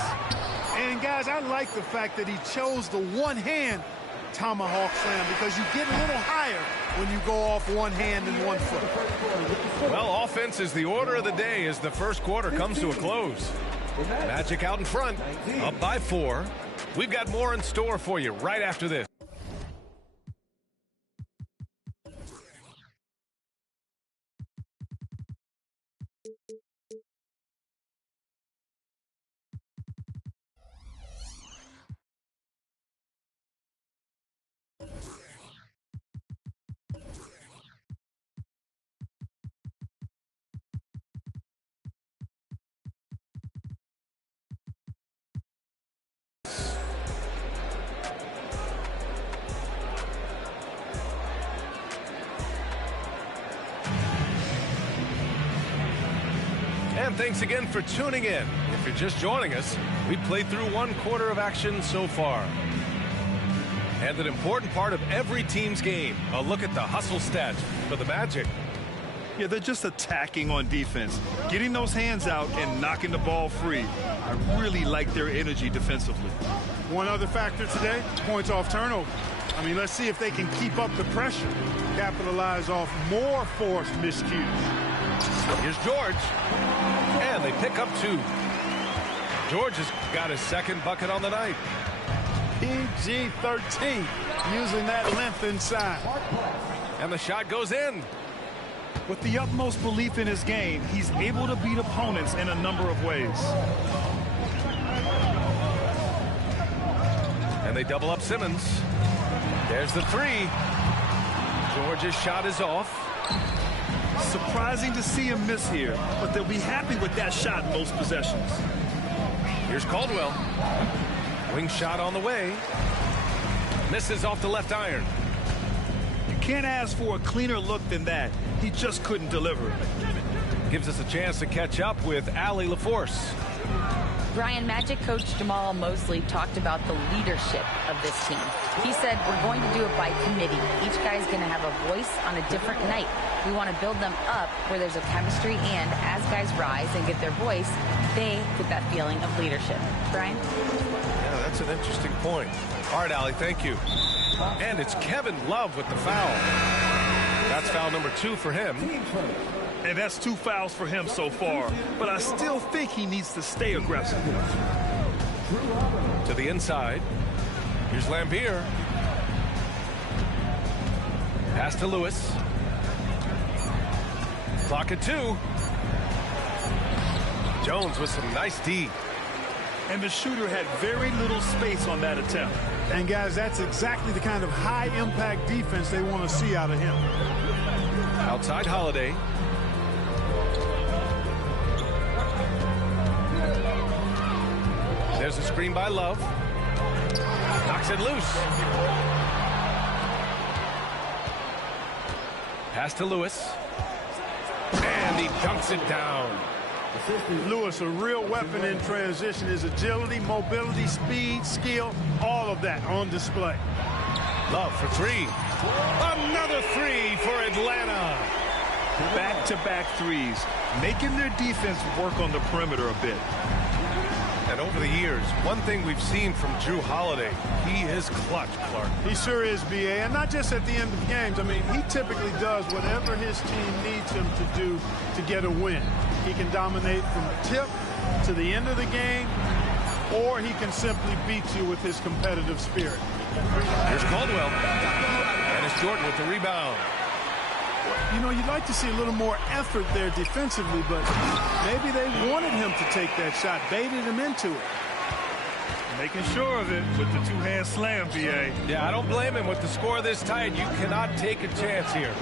And guys, I like the fact that he chose the one-hand tomahawk slam because you get a little higher when you go off one hand and 1 foot. Well, offense is the order of the day as the first quarter comes to a close. Magic out in front, up by 4. We've got more in store for you right after this. And thanks again for tuning in. If you're just joining us, we played through 1 quarter of action so far. And an important part of every team's game, a look at the hustle stats for the Magic. Yeah, they're just attacking on defense, getting those hands out and knocking the ball free. I really like their energy defensively. One other factor today, points off turnover. I mean, let's see if they can keep up the pressure, capitalize off more forced miscues. Here's George, and they pick up 2. George has got his second bucket on the night. PG-13, using that length inside. And the shot goes in. With the utmost belief in his game, he's able to beat opponents in a number of ways. And they double up Simmons. There's the 3. George's shot is off. Surprising to see him miss here, but they'll be happy with that shot most possessions. Here's Caldwell. Wing shot on the way. Misses off the left iron. You can't ask for a cleaner look than that. He just couldn't deliver. gives us a chance to catch up with Allie LaForce. Brian, Magic coach Jamal Mosley talked about the leadership of this team. He said, we're going to do it by committee. Each guy's going to have a voice on a different night. We want to build them up where there's a chemistry, and as guys rise and get their voice, they get that feeling of leadership. Brian? Yeah, that's an interesting point. All right, Allie, thank you. And it's Kevin Love with the foul. That's foul number 2 for him. And that's 2 fouls for him so far. But I still think he needs to stay aggressive. To the inside. Here's Lambier. Pass to Lewis. Clock at 2. Jones with some nice D. And the shooter had very little space on that attempt. And guys, that's exactly the kind of high-impact defense they want to see out of him. Outside Holiday. There's a screen by Love. Knocks it loose. Pass to Lewis. And he dunks it down. Lewis, a real weapon in transition. His agility, mobility, speed, skill, all of that on display. Love for 3. Another 3 for Atlanta. Back-to-back threes, making their defense work on the perimeter a bit. And over the years, one thing we've seen from Jrue Holiday, he is clutch, Clark. He sure is, B.A., and not just at the end of games. I mean, he typically does whatever his team needs him to do to get a win. He can dominate from tip to the end of the game, or he can simply beat you with his competitive spirit. Here's Caldwell. And it's Jordan with the rebound. You know, you'd like to see a little more effort there defensively, but maybe they wanted him to take that shot, baited him into it. Making sure of it with the 2-hand slam, B.A. Yeah, I don't blame him. With the score this tight, you cannot take a chance here.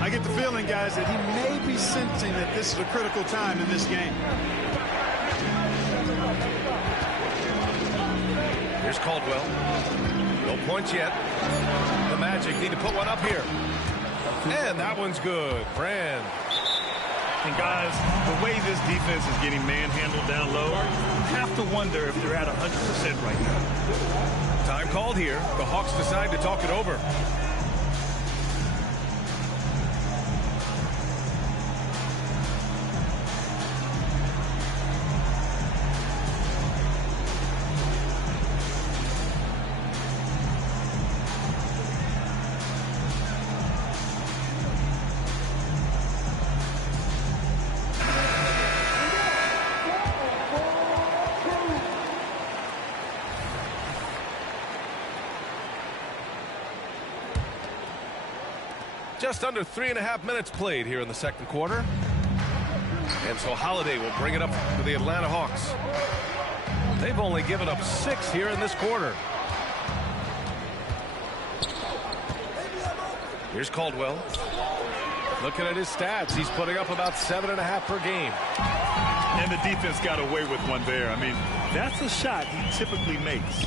I get the feeling, guys, that he may be sensing that this is a critical time in this game. Here's Caldwell. No points yet. The Magic need to put one up here. And that one's good. Brand. And guys, the way this defense is getting manhandled down low, you have to wonder if they're at 100% right now. Time called here. The Hawks decide to talk it over. Just under 3.5 minutes played here in the second quarter. And so Holiday will bring it up to the Atlanta Hawks. They've only given up 6 here in this quarter. Here's Caldwell. Looking at his stats, he's putting up about 7.5 per game. And the defense got away with one there. I mean, that's a shot he typically makes.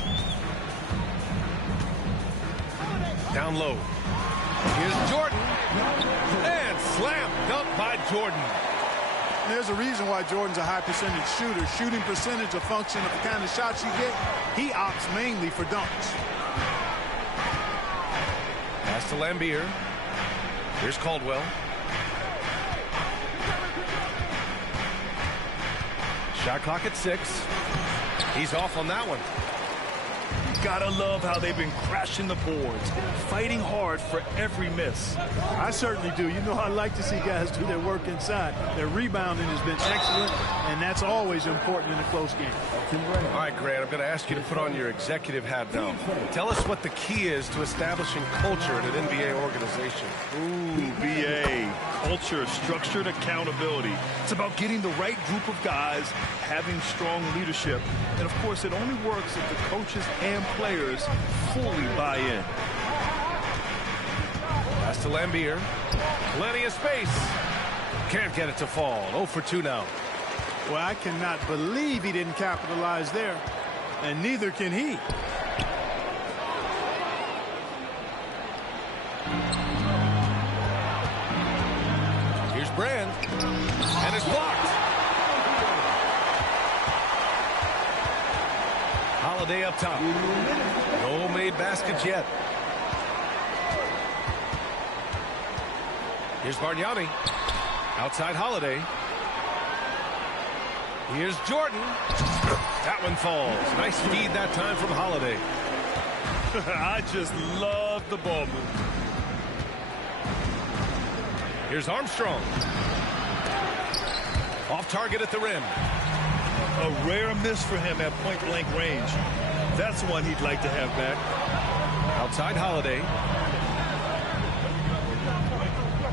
Down low. Here's Jordan. And slam dunk by Jordan. There's a reason why Jordan's a high percentage shooter. Shooting percentage a function of the kind of shots you get. He opts mainly for dunks. Pass to Lambier. Here's Caldwell. Shot clock at 6. He's off on that one. Gotta love how they've been crashing the boards, fighting hard for every miss. I certainly do. You know, I like to see guys do their work inside. Their rebounding has been excellent, and that's always important in a close game. All right, Grant, I'm going to ask you to put on your executive hat now. Tell us what the key is to establishing culture in an NBA organization. Ooh, BA. Culture, structured accountability. It's about getting the right group of guys, having strong leadership. And, of course, it only works if the coaches and players fully buy in. Pass to Lambier. Plenty of space. Can't get it to fall. 0 for 2 now. Well, I cannot believe he didn't capitalize there. And neither can he. Here's Brand. And it's blocked. Holiday up top. No made baskets yet. Here's Bargnani. Outside Holiday. Here's Jordan. That one falls. Nice feed that time from Holiday. I just love the ball move. Here's Armstrong. Off target at the rim. A rare miss for him at point-blank range. That's one he'd like to have back. Outside Holiday.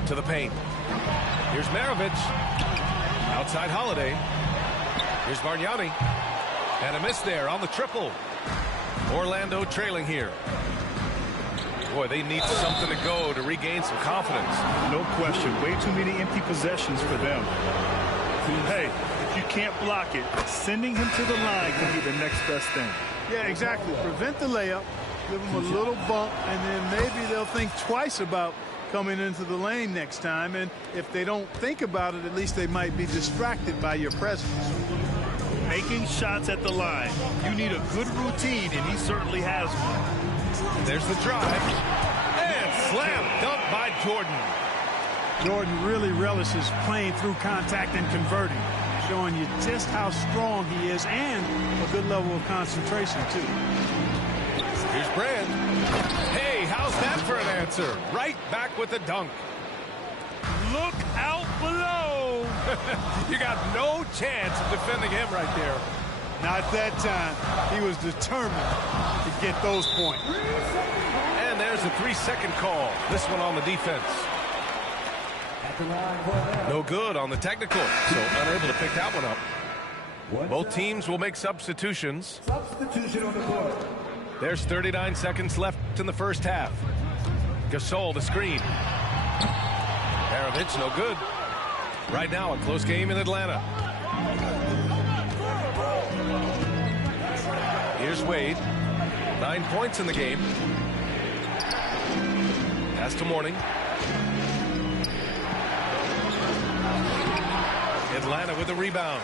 To the paint. Here's Maravich. Outside Holiday. Here's Bargnani. And a miss there on the triple. Orlando trailing here. Boy, they need something to go to regain some confidence. No question. Way too many empty possessions for them. Hey, if you can't block it, sending him to the line can be the next best thing. Yeah, exactly. Prevent the layup, give them a little bump, and then maybe they'll think twice about coming into the lane next time. And if they don't think about it, at least they might be distracted by your presence. Making shots at the line. You need a good routine, and he certainly has one. There's the drive. And slam dunk by Jordan. Jordan really relishes playing through contact and converting, showing you just how strong he is and a good level of concentration, too. Here's Brand. Hey, how's that for an answer? Right back with the dunk. Look out below. You got no chance of defending him right there. Not that time. He was determined to get those points. And there's a 3-second call. This one on the defense. No good on the technical, so unable to pick that one up. Both teams will make substitutions. Substitution on the court. There's 39 seconds left in the first half. Gasol to screen. Maravich, no good. Right now, a close game in Atlanta. Here's Wade. 9 points in the game. Pass to Mourning. Atlanta with a rebound.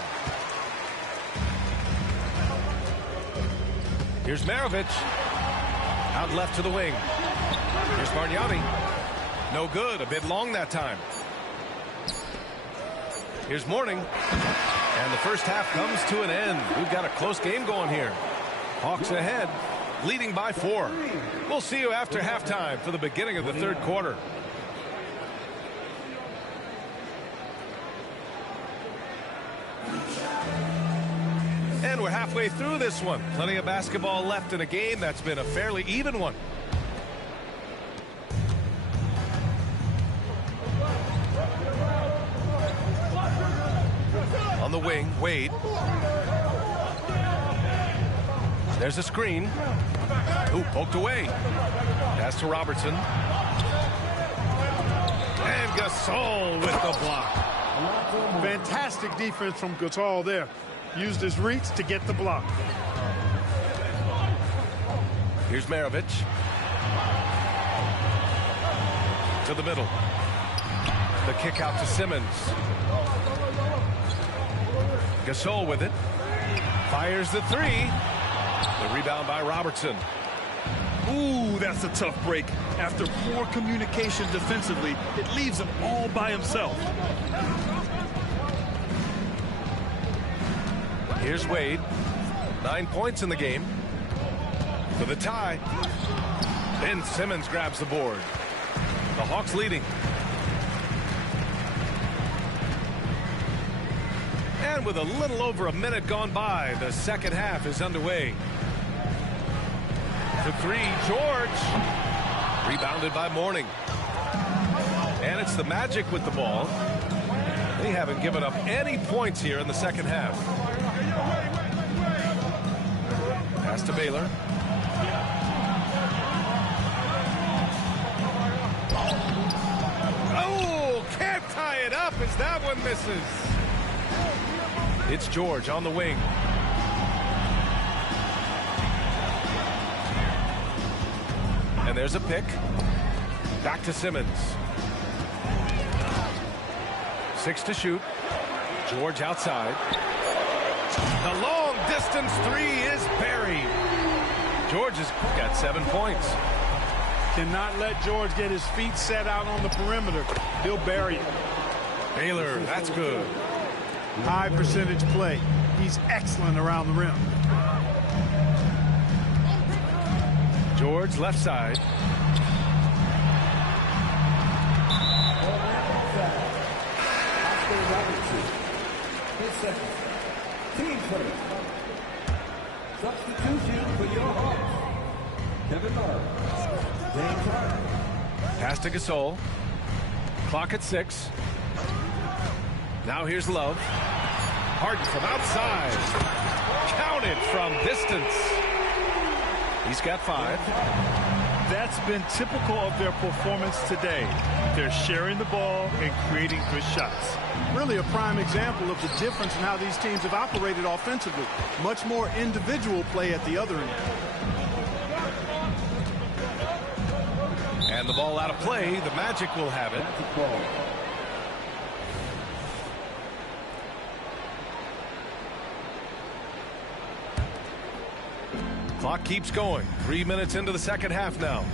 Here's Maravich. Out left to the wing. Here's Bargnani. No good. A bit long that time. Here's Mourning. And the first half comes to an end. We've got a close game going here. Hawks ahead, leading by 4. We'll see you after halftime for the beginning of the third quarter. And we're halfway through this one. Plenty of basketball left in a game that's been a fairly even one. On the wing, Wade. There's a screen. Ooh, poked away. Pass to Robertson. And Gasol with the block. Fantastic defense from Gasol there. Used his reach to get the block. Here's Maravich. To the middle. The kick out to Simmons. Gasol with it. Fires the 3. The rebound by Robertson. Ooh, that's a tough break. After poor communication defensively, it leaves him all by himself. Here's Wade. 9 points in the game. For the tie. Ben Simmons grabs the board. The Hawks leading. And with a little over a minute gone by, the second half is underway. The 3, George. Rebounded by Mourning. And it's the Magic with the ball. They haven't given up any points here in the second half. Pass to Baylor. Oh, can't tie it up as that one misses. It's George on the wing. And there's a pick. Back to Simmons. 6 to shoot. George outside. The long distance three is buried. George has got 7 points. Cannot let George get his feet set out on the perimeter. He'll bury it. Baylor, that's good. High percentage play. He's excellent around the rim. George left side. Team first. Substitution for your Hawks. Kevin Love. James Harden. Pass to Gasol. Clock at 6. Now here's Love. Harden from outside. Counted from distance. He's got 5. That's been typical of their performance today. They're sharing the ball and creating good shots. Really a prime example of the difference in how these teams have operated offensively. Much more individual play at the other end. And the ball out of play. The Magic will have it. Clock keeps going. 3 minutes into the second half now.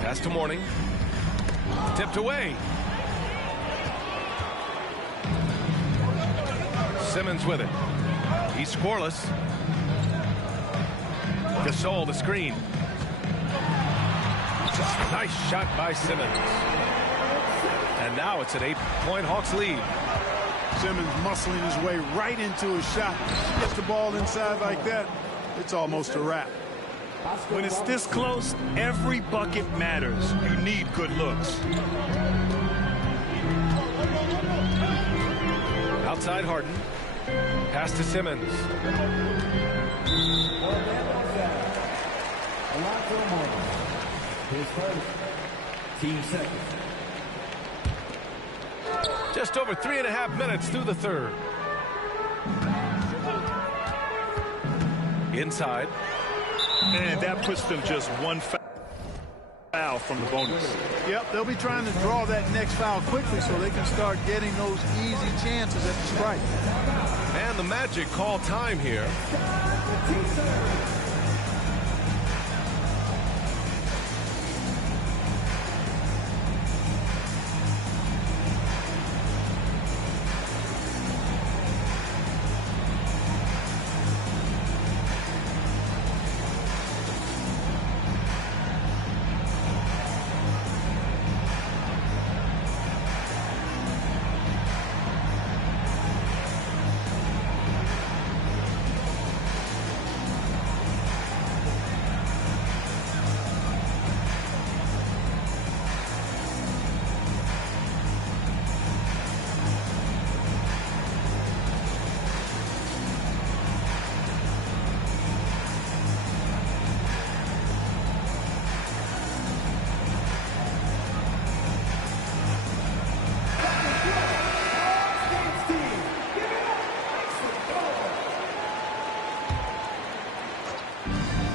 Pass to Mourning. Tipped away. Simmons with it. He's scoreless. Gasol the screen. Nice shot by Simmons. And now it's an 8-point Hawks lead. Simmons muscling his way right into his shot. Gets the ball inside like that, it's almost a wrap. When it's this close, every bucket matters. You need good looks. Outside Harden. Pass to Simmons. His first. Team second. Just over 3.5 minutes through the third. Inside. And that puts them just one foul from the bonus. Yep, they'll be trying to draw that next foul quickly so they can start getting those easy chances at the strike. And the Magic call time here.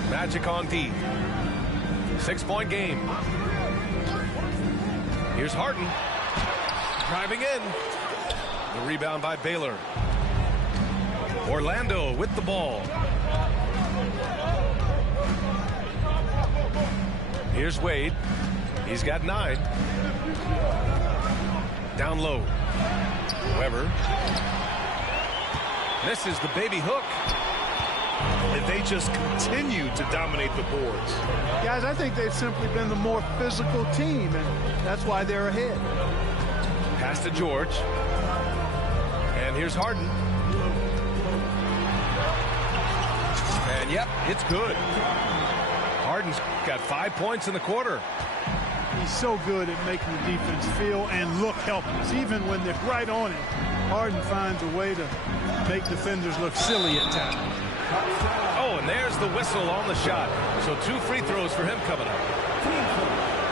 Magic on D. 6-point game. Here's Harden. Driving in. The rebound by Baylor. Orlando with the ball. Here's Wade. He's got 9. Down low. Weber. Misses the baby hook. And they just continue to dominate the boards. Guys, I think they've simply been the more physical team, and that's why they're ahead. Pass to George. And here's Harden. And yep, it's good. Harden's got 5 points in the quarter. He's so good at making the defense feel and look helpless. Even when they're right on him, Harden finds a way to make defenders look silly at times. Oh, and there's the whistle on the shot. So 2 free throws for him coming up.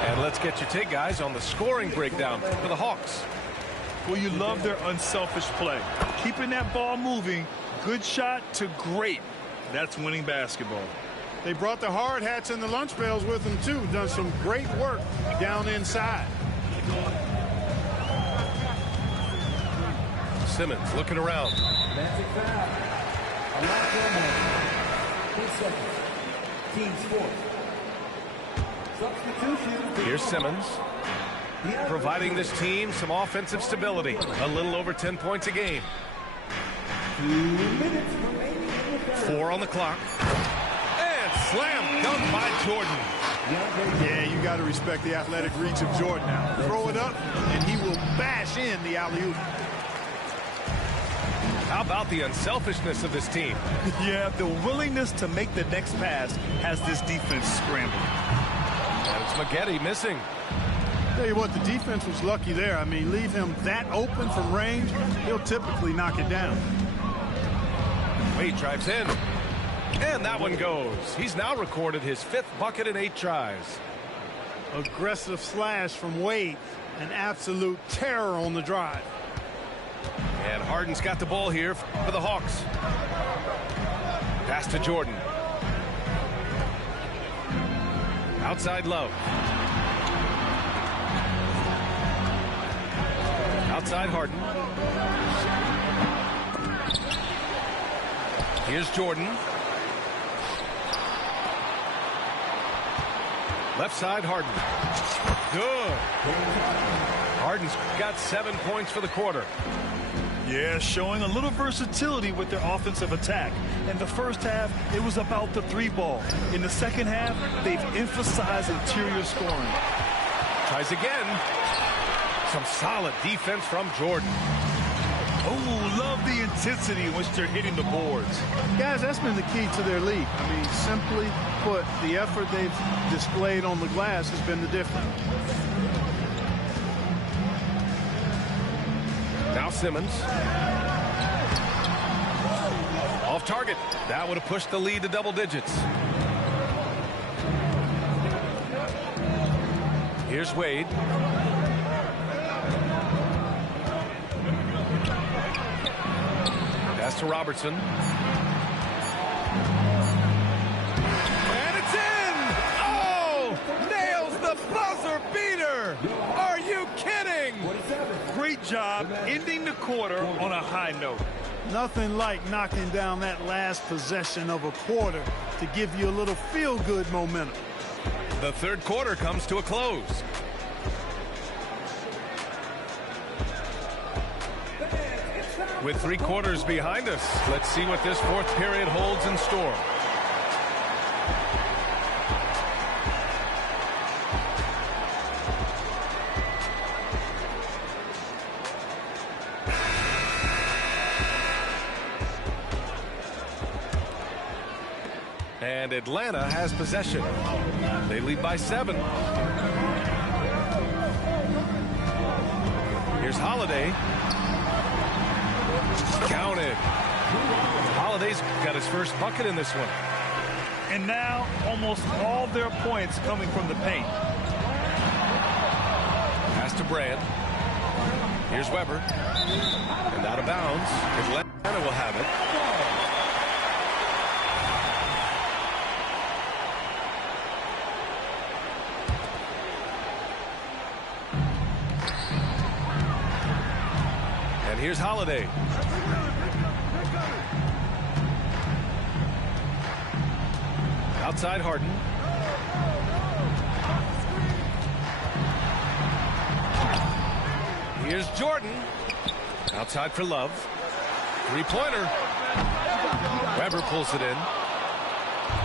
And let's get your take, guys, on the scoring breakdown for the Hawks. Well, you love their unselfish play. Keeping that ball moving, good shot to great. That's winning basketball. They brought the hard hats and the lunch pails with them, too. Done some great work down inside. Simmons looking around. Magic foul. Alonzo Mosley. 2 seconds. Team's fourth. Substitution. Here's Simmons, providing this team some offensive stability. A little over 10 points a game. 2 minutes remaining. 4 on the clock. And slam dunk by Jordan. Yeah, you got to respect the athletic reach of Jordan now. Throw it up, and he will bash in the alley-oop. How about the unselfishness of this team? Yeah, the willingness to make the next pass has this defense scrambling. And it's Maggette missing. Tell you what, the defense was lucky there. I mean, leave him that open from range, he'll typically knock it down. Wade drives in. And that one goes. He's now recorded his 5th bucket in 8 tries. Aggressive slash from Wade. An absolute terror on the drive. And Harden's got the ball here for the Hawks. Pass to Jordan. Outside Love. Outside Harden. Here's Jordan. Left side Harden. Good. Harden's got 7 points for the quarter. Yeah, showing a little versatility with their offensive attack. In the first half, it was about the 3 ball. In the second half, they've emphasized interior scoring. Tries again. Some solid defense from Jordan. Oh, love the intensity in which they're hitting the boards. Guys, that's been the key to their lead. I mean, simply put, the effort they've displayed on the glass has been the difference. Now Simmons. Off target. That would have pushed the lead to double digits. Here's Wade. Pass to Robertson. And it's in! Oh! Nails the buzzer beater! Are you kidding? Great job ending the quarter on a high note. Nothing like knocking down that last possession of a quarter to give you a little feel-good momentum. The third quarter comes to a close. With 3 quarters behind us, let's see what this 4th period holds in store. And Atlanta has possession. They lead by 7. Here's Holiday. Counted. Holiday's got his first bucket in this one. And now almost all their points coming from the paint. Pass to Brand. Here's Weber. And out of bounds. Atlanta will have it. And here's Holiday. Outside Harden. Here's Jordan. Outside for Love. 3-pointer. Weber pulls it in.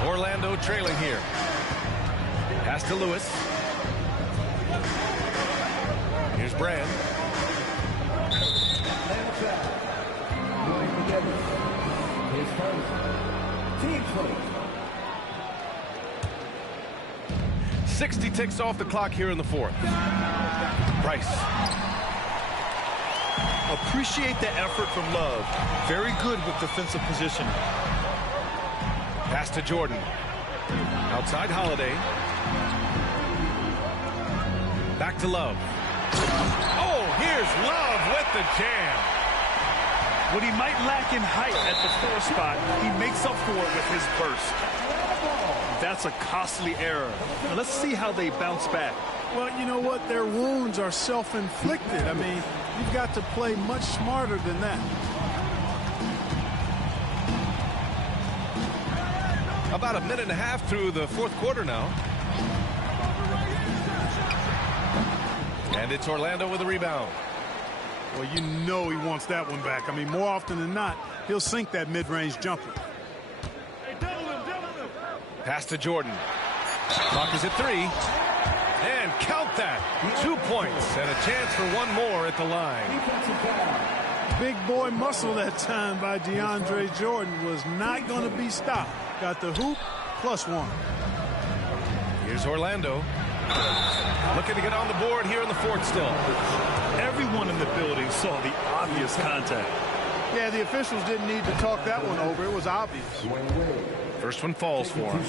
Orlando trailing here. Pass to Lewis. Here's Brand. His first. Team 20. 60 ticks off the clock here in the 4th. Price. Appreciate the effort from Love. Very good with defensive positioning. Pass to Jordan. Outside Holiday. Back to Love. Oh, here's Love with the jam. What he might lack in height at the 4 spot, he makes up for it with his burst. That's a costly error. Now let's see how they bounce back. Well, you know what? Their wounds are self-inflicted. I mean, you've got to play much smarter than that. About a minute and a half through the fourth quarter now. And it's Orlando with a rebound. Well, you know he wants that one back. I mean, more often than not, he'll sink that mid-range jumper. Pass to Jordan. Clock is at 3. And count that. 2 points and a chance for one more at the line. Big boy muscle that time by DeAndre Jordan was not going to be stopped. Got the hoop, +1. Here's Orlando. Looking to get on the board here in the fourth still. Everyone in the building saw the obvious contact. Yeah, the officials didn't need to talk that one over. It was obvious. First one falls for him.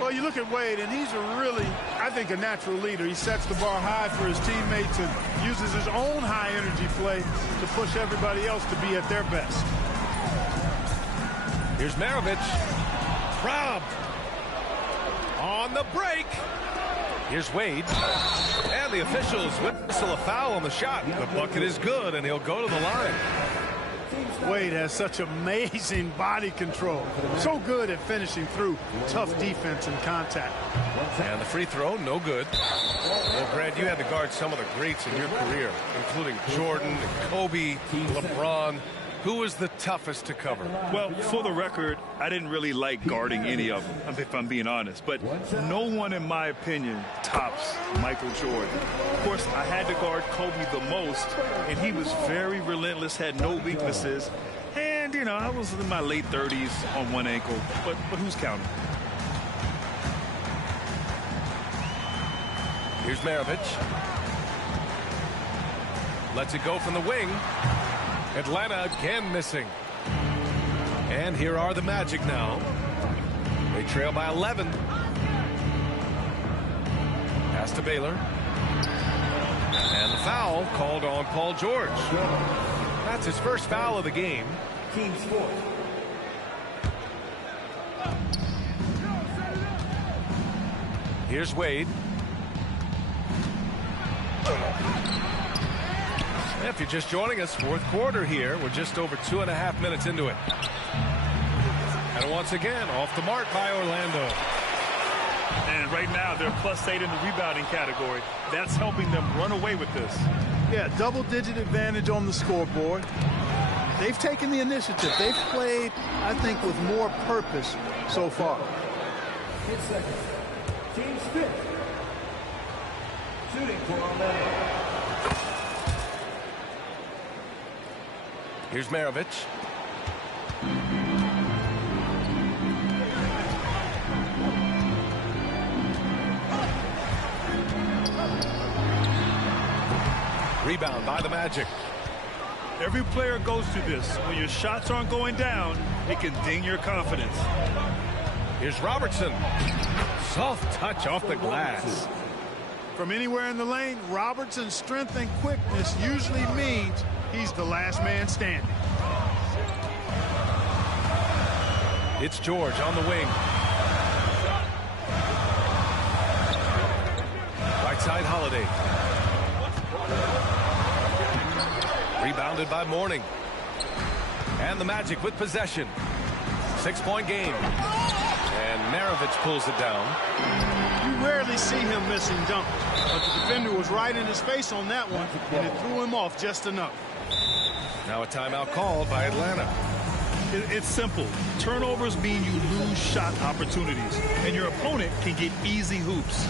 Well, you look at Wade, and he's really, I think, a natural leader. He sets the bar high for his teammates and uses his own high-energy play to push everybody else to be at their best. Here's Maravich. Robbed. On the break. Here's Wade. And the officials whistle a foul on the shot. The bucket is good, and he'll go to the line. Wade has such amazing body control. So good at finishing through tough defense and contact. And the free throw, no good. Well, Grant, you had to guard some of the greats in your career, including Jordan, Kobe, LeBron. Who was the toughest to cover? Well, for the record, I didn't really like guarding any of them, if I'm being honest. But no one, in my opinion, tops Michael Jordan. Of course, I had to guard Kobe the most, and he was very relentless, had no weaknesses. And, you know, I was in my late 30s on one ankle, but who's counting? Here's Maravich. Lets it go from the wing. Atlanta again missing. And here are the Magic now. They trail by 11. Pass to Baylor. And the foul called on Paul George. That's his first foul of the game. Team sport. Here's Wade. If you're just joining us, fourth quarter here. We're just over 2.5 minutes into it. And once again, off the mark by Orlando. And right now, they're +8 in the rebounding category. That's helping them run away with this. Yeah, double-digit advantage on the scoreboard. They've taken the initiative. They've played, I think, with more purpose so far. 10 seconds. Team spit. Shooting for Orlando. Here's Maravich. Rebound by the Magic. Every player goes through this. When your shots aren't going down, it can ding your confidence. Here's Robertson. Soft touch off the glass. From anywhere in the lane, Robertson's strength and quickness usually means he's the last man standing. It's George on the wing. Right side, Holiday. Rebounded by Mourning. And the Magic with possession. 6-point game. And Maravich pulls it down. You rarely see him missing dunkers, but the defender was right in his face on that one, and it threw him off just enough. Now a timeout called by Atlanta. It's simple. Turnovers mean you lose shot opportunities, and your opponent can get easy hoops.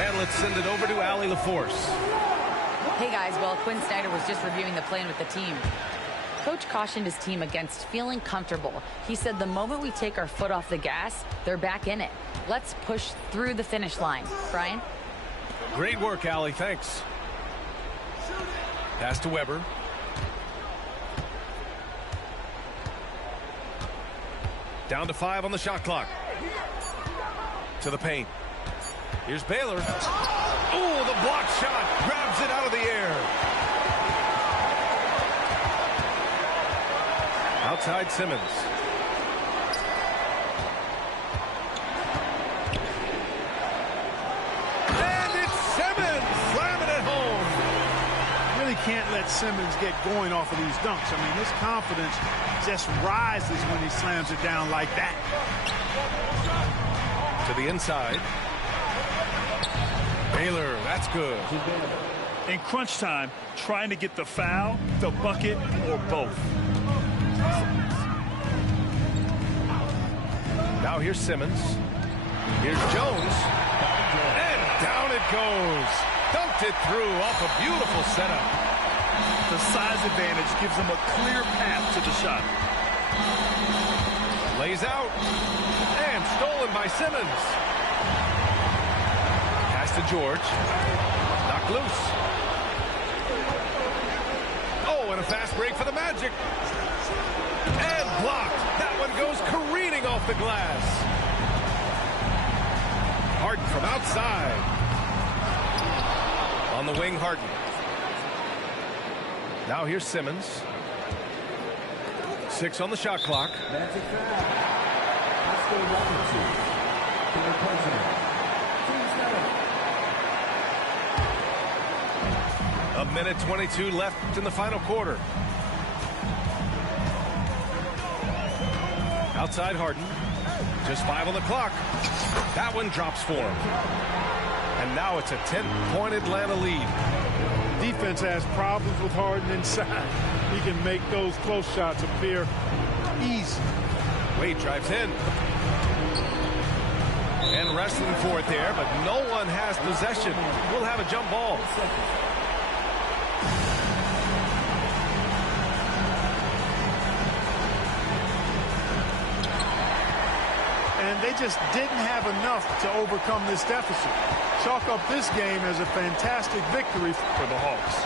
And let's send it over to Allie LaForce. Hey guys, well, Quinn Snyder was just reviewing the plan with the team. Coach cautioned his team against feeling comfortable. He said the moment we take our foot off the gas, they're back in it. Let's push through the finish line. Brian? Great work, Allie. Thanks. Pass to Weber. Down to 5 on the shot clock. To the paint. Here's Baylor. Oh, the block shot. Grabs it out of the air. Outside Simmons. And it's Simmons slamming it home. Really can't let Simmons get going off of these dunks. I mean, his confidence just rises when he slams it down like that. To the inside. Baylor, that's good. In crunch time, trying to get the foul, the bucket, or both. Now here's Simmons. Here's Jones. And down it goes. Dumped it through off a beautiful setup. The size advantage gives them a clear path to the shot. Lays out. And stolen by Simmons. Pass to George. Knocked loose. Oh, and a fast break for the Magic. And blocked. That one goes careening off the glass. Harden from outside. On the wing, Harden. Now here's Simmons. 6 on the shot clock. Magic foul. Let's go number 2. To the president. A minute 22 left in the final quarter. Outside Harden. Just 5 on the clock. That one drops for him. And now it's a 10-point Atlanta lead. Defense has problems with Harden inside. He can make those close shots appear easy. Wade drives in. And wrestling for it there, but no one has possession. We'll have a jump ball. And they just didn't have enough to overcome this deficit. Chalk up this game as a fantastic victory for the Hawks.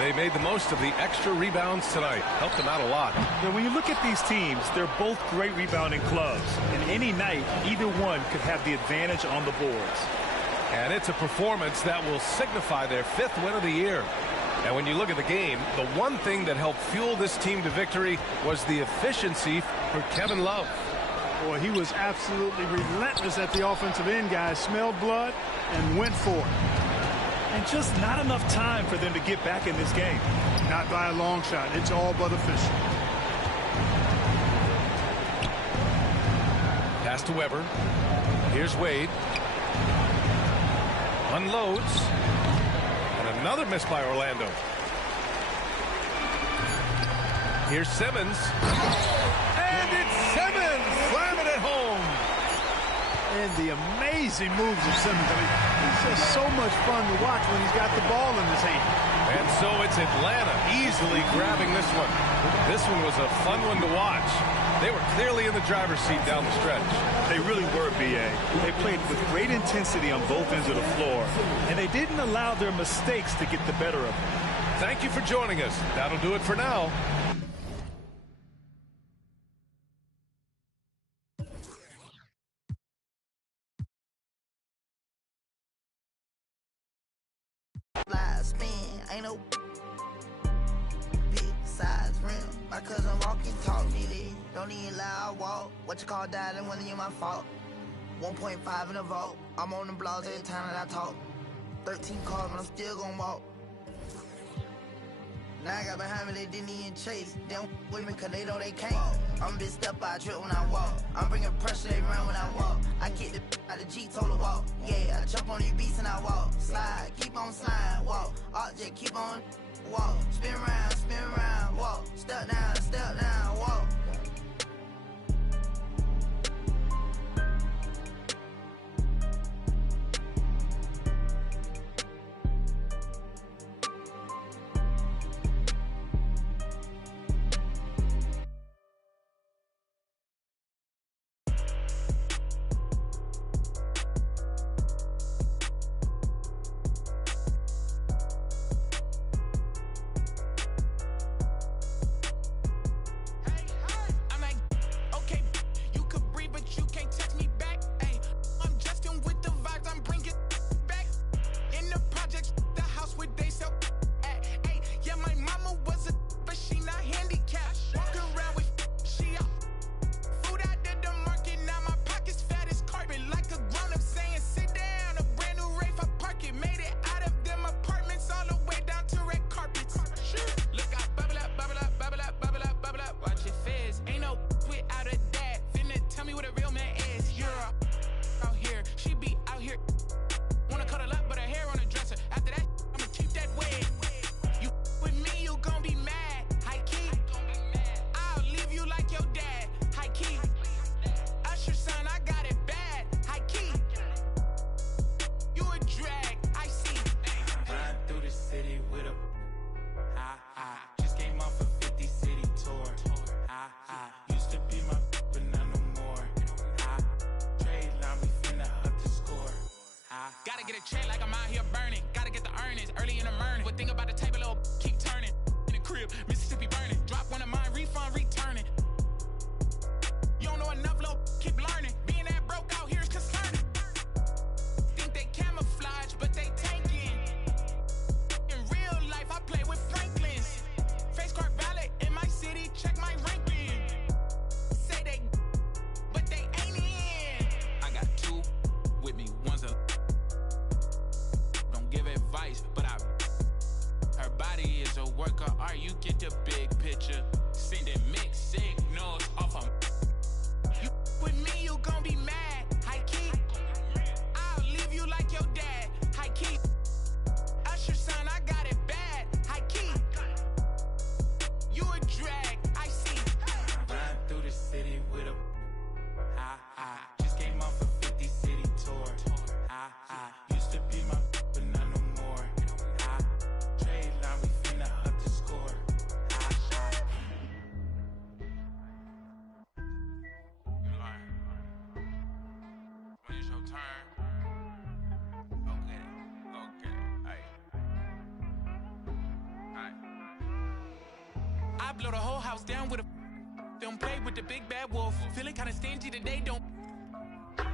They made the most of the extra rebounds tonight. Helped them out a lot. Now, when you look at these teams, they're both great rebounding clubs. And any night, either one could have the advantage on the boards. And it's a performance that will signify their 5th win of the year. And when you look at the game, the one thing that helped fuel this team to victory was the efficiency for Kevin Love. Boy, he was absolutely relentless at the offensive end, guys. Smelled blood and went for it. And just not enough time for them to get back in this game. Not by a long shot. It's all but official. Pass to Weber. Here's Wade. Unloads. And another miss by Orlando. Here's Simmons. And it's Simmons slamming it home. And the amazing moves of Simmons. I mean, it's just so much fun to watch when he's got the ball in his hand. And so it's Atlanta easily grabbing this one. This one was a fun one to watch. They were clearly in the driver's seat down the stretch. They really were, B.A. They played with great intensity on both ends of the floor, and they didn't allow their mistakes to get the better of them. Thank you for joining us. That'll do it for now. Ain't no big size rim. My cousin walking, talk me this. Don't even lie, I walk. What you call dialing when you my fault? 1.5 in the vault. I'm on the blogs every time that I talk. 13 cars, but I'm still gonna walk. Now I got behind me, they didn't even chase. They don't with me cause they know they can't. I'm a big step by trip when I walk. I'm bringing pressure, they run when I walk. I get the out of G, told her walk. Yeah, I jump on these beats and I walk. Slide, keep on sliding, walk. Object, keep on walk. Spin around, walk. Step down, walk. get a check like I'm out here burning. Gotta get the earnings early in the morning. But think about the table, little keep turning. In the crib, Mississippi burning. Drop one of mine, refund, returning. You don't know enough, little keep learning. Being that broke out here is concerning. Think they camouflage, but they tanking. In real life, I play with Franklins. Face card valid in my city, check my ranking. Say they, but they ain't in. I got two with me, one's a. Don't give advice, but her body is a work of art. You get the big picture. Sending mixed signals off of. You with me, you gon' be mad. High key. I'll leave you like your dad. High key. Usher son, I got it bad. High key. You a drag, I see. Ride through the city with a just came off a 50 city tour. Used to be my but not no more. Trade line, we finna up the score. When it's your turn. Okay. I blow the whole house down with a. Don't play with the big bad wolf. Feeling kinda stingy today, don't.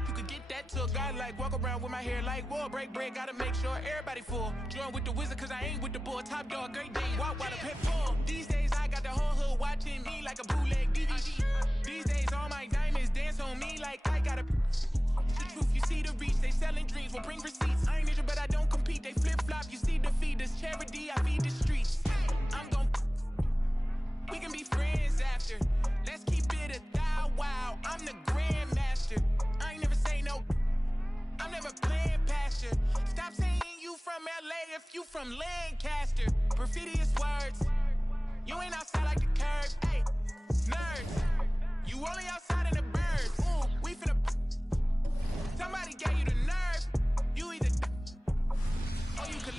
You could get that to a guy like walk around with my hair like whoa, break bread, gotta make sure everybody full. Join with the wizard cause I ain't with the bull. Top dog, great day, walk while the pit full. These days I got the whole hood watching me like a bootleg DVD. These days all my diamonds dance on me like I got a. The truth, you see the reach, they selling dreams, will bring receipts. I ain't ninja but I don't compete, they flip flop, you see defeat. This charity, I feed the streets. I'm gon' we can be friends after. Let's keep it a thou wow. I'm the grandmaster. I ain't never say no. I'm never playing past you. Stop saying you from LA if you from Lancaster. Perfidious words. You ain't outside like the curb. Hey, nerds. You only outside in the birds. Ooh, we finna. Somebody gave you the nerve. You either. Or you could.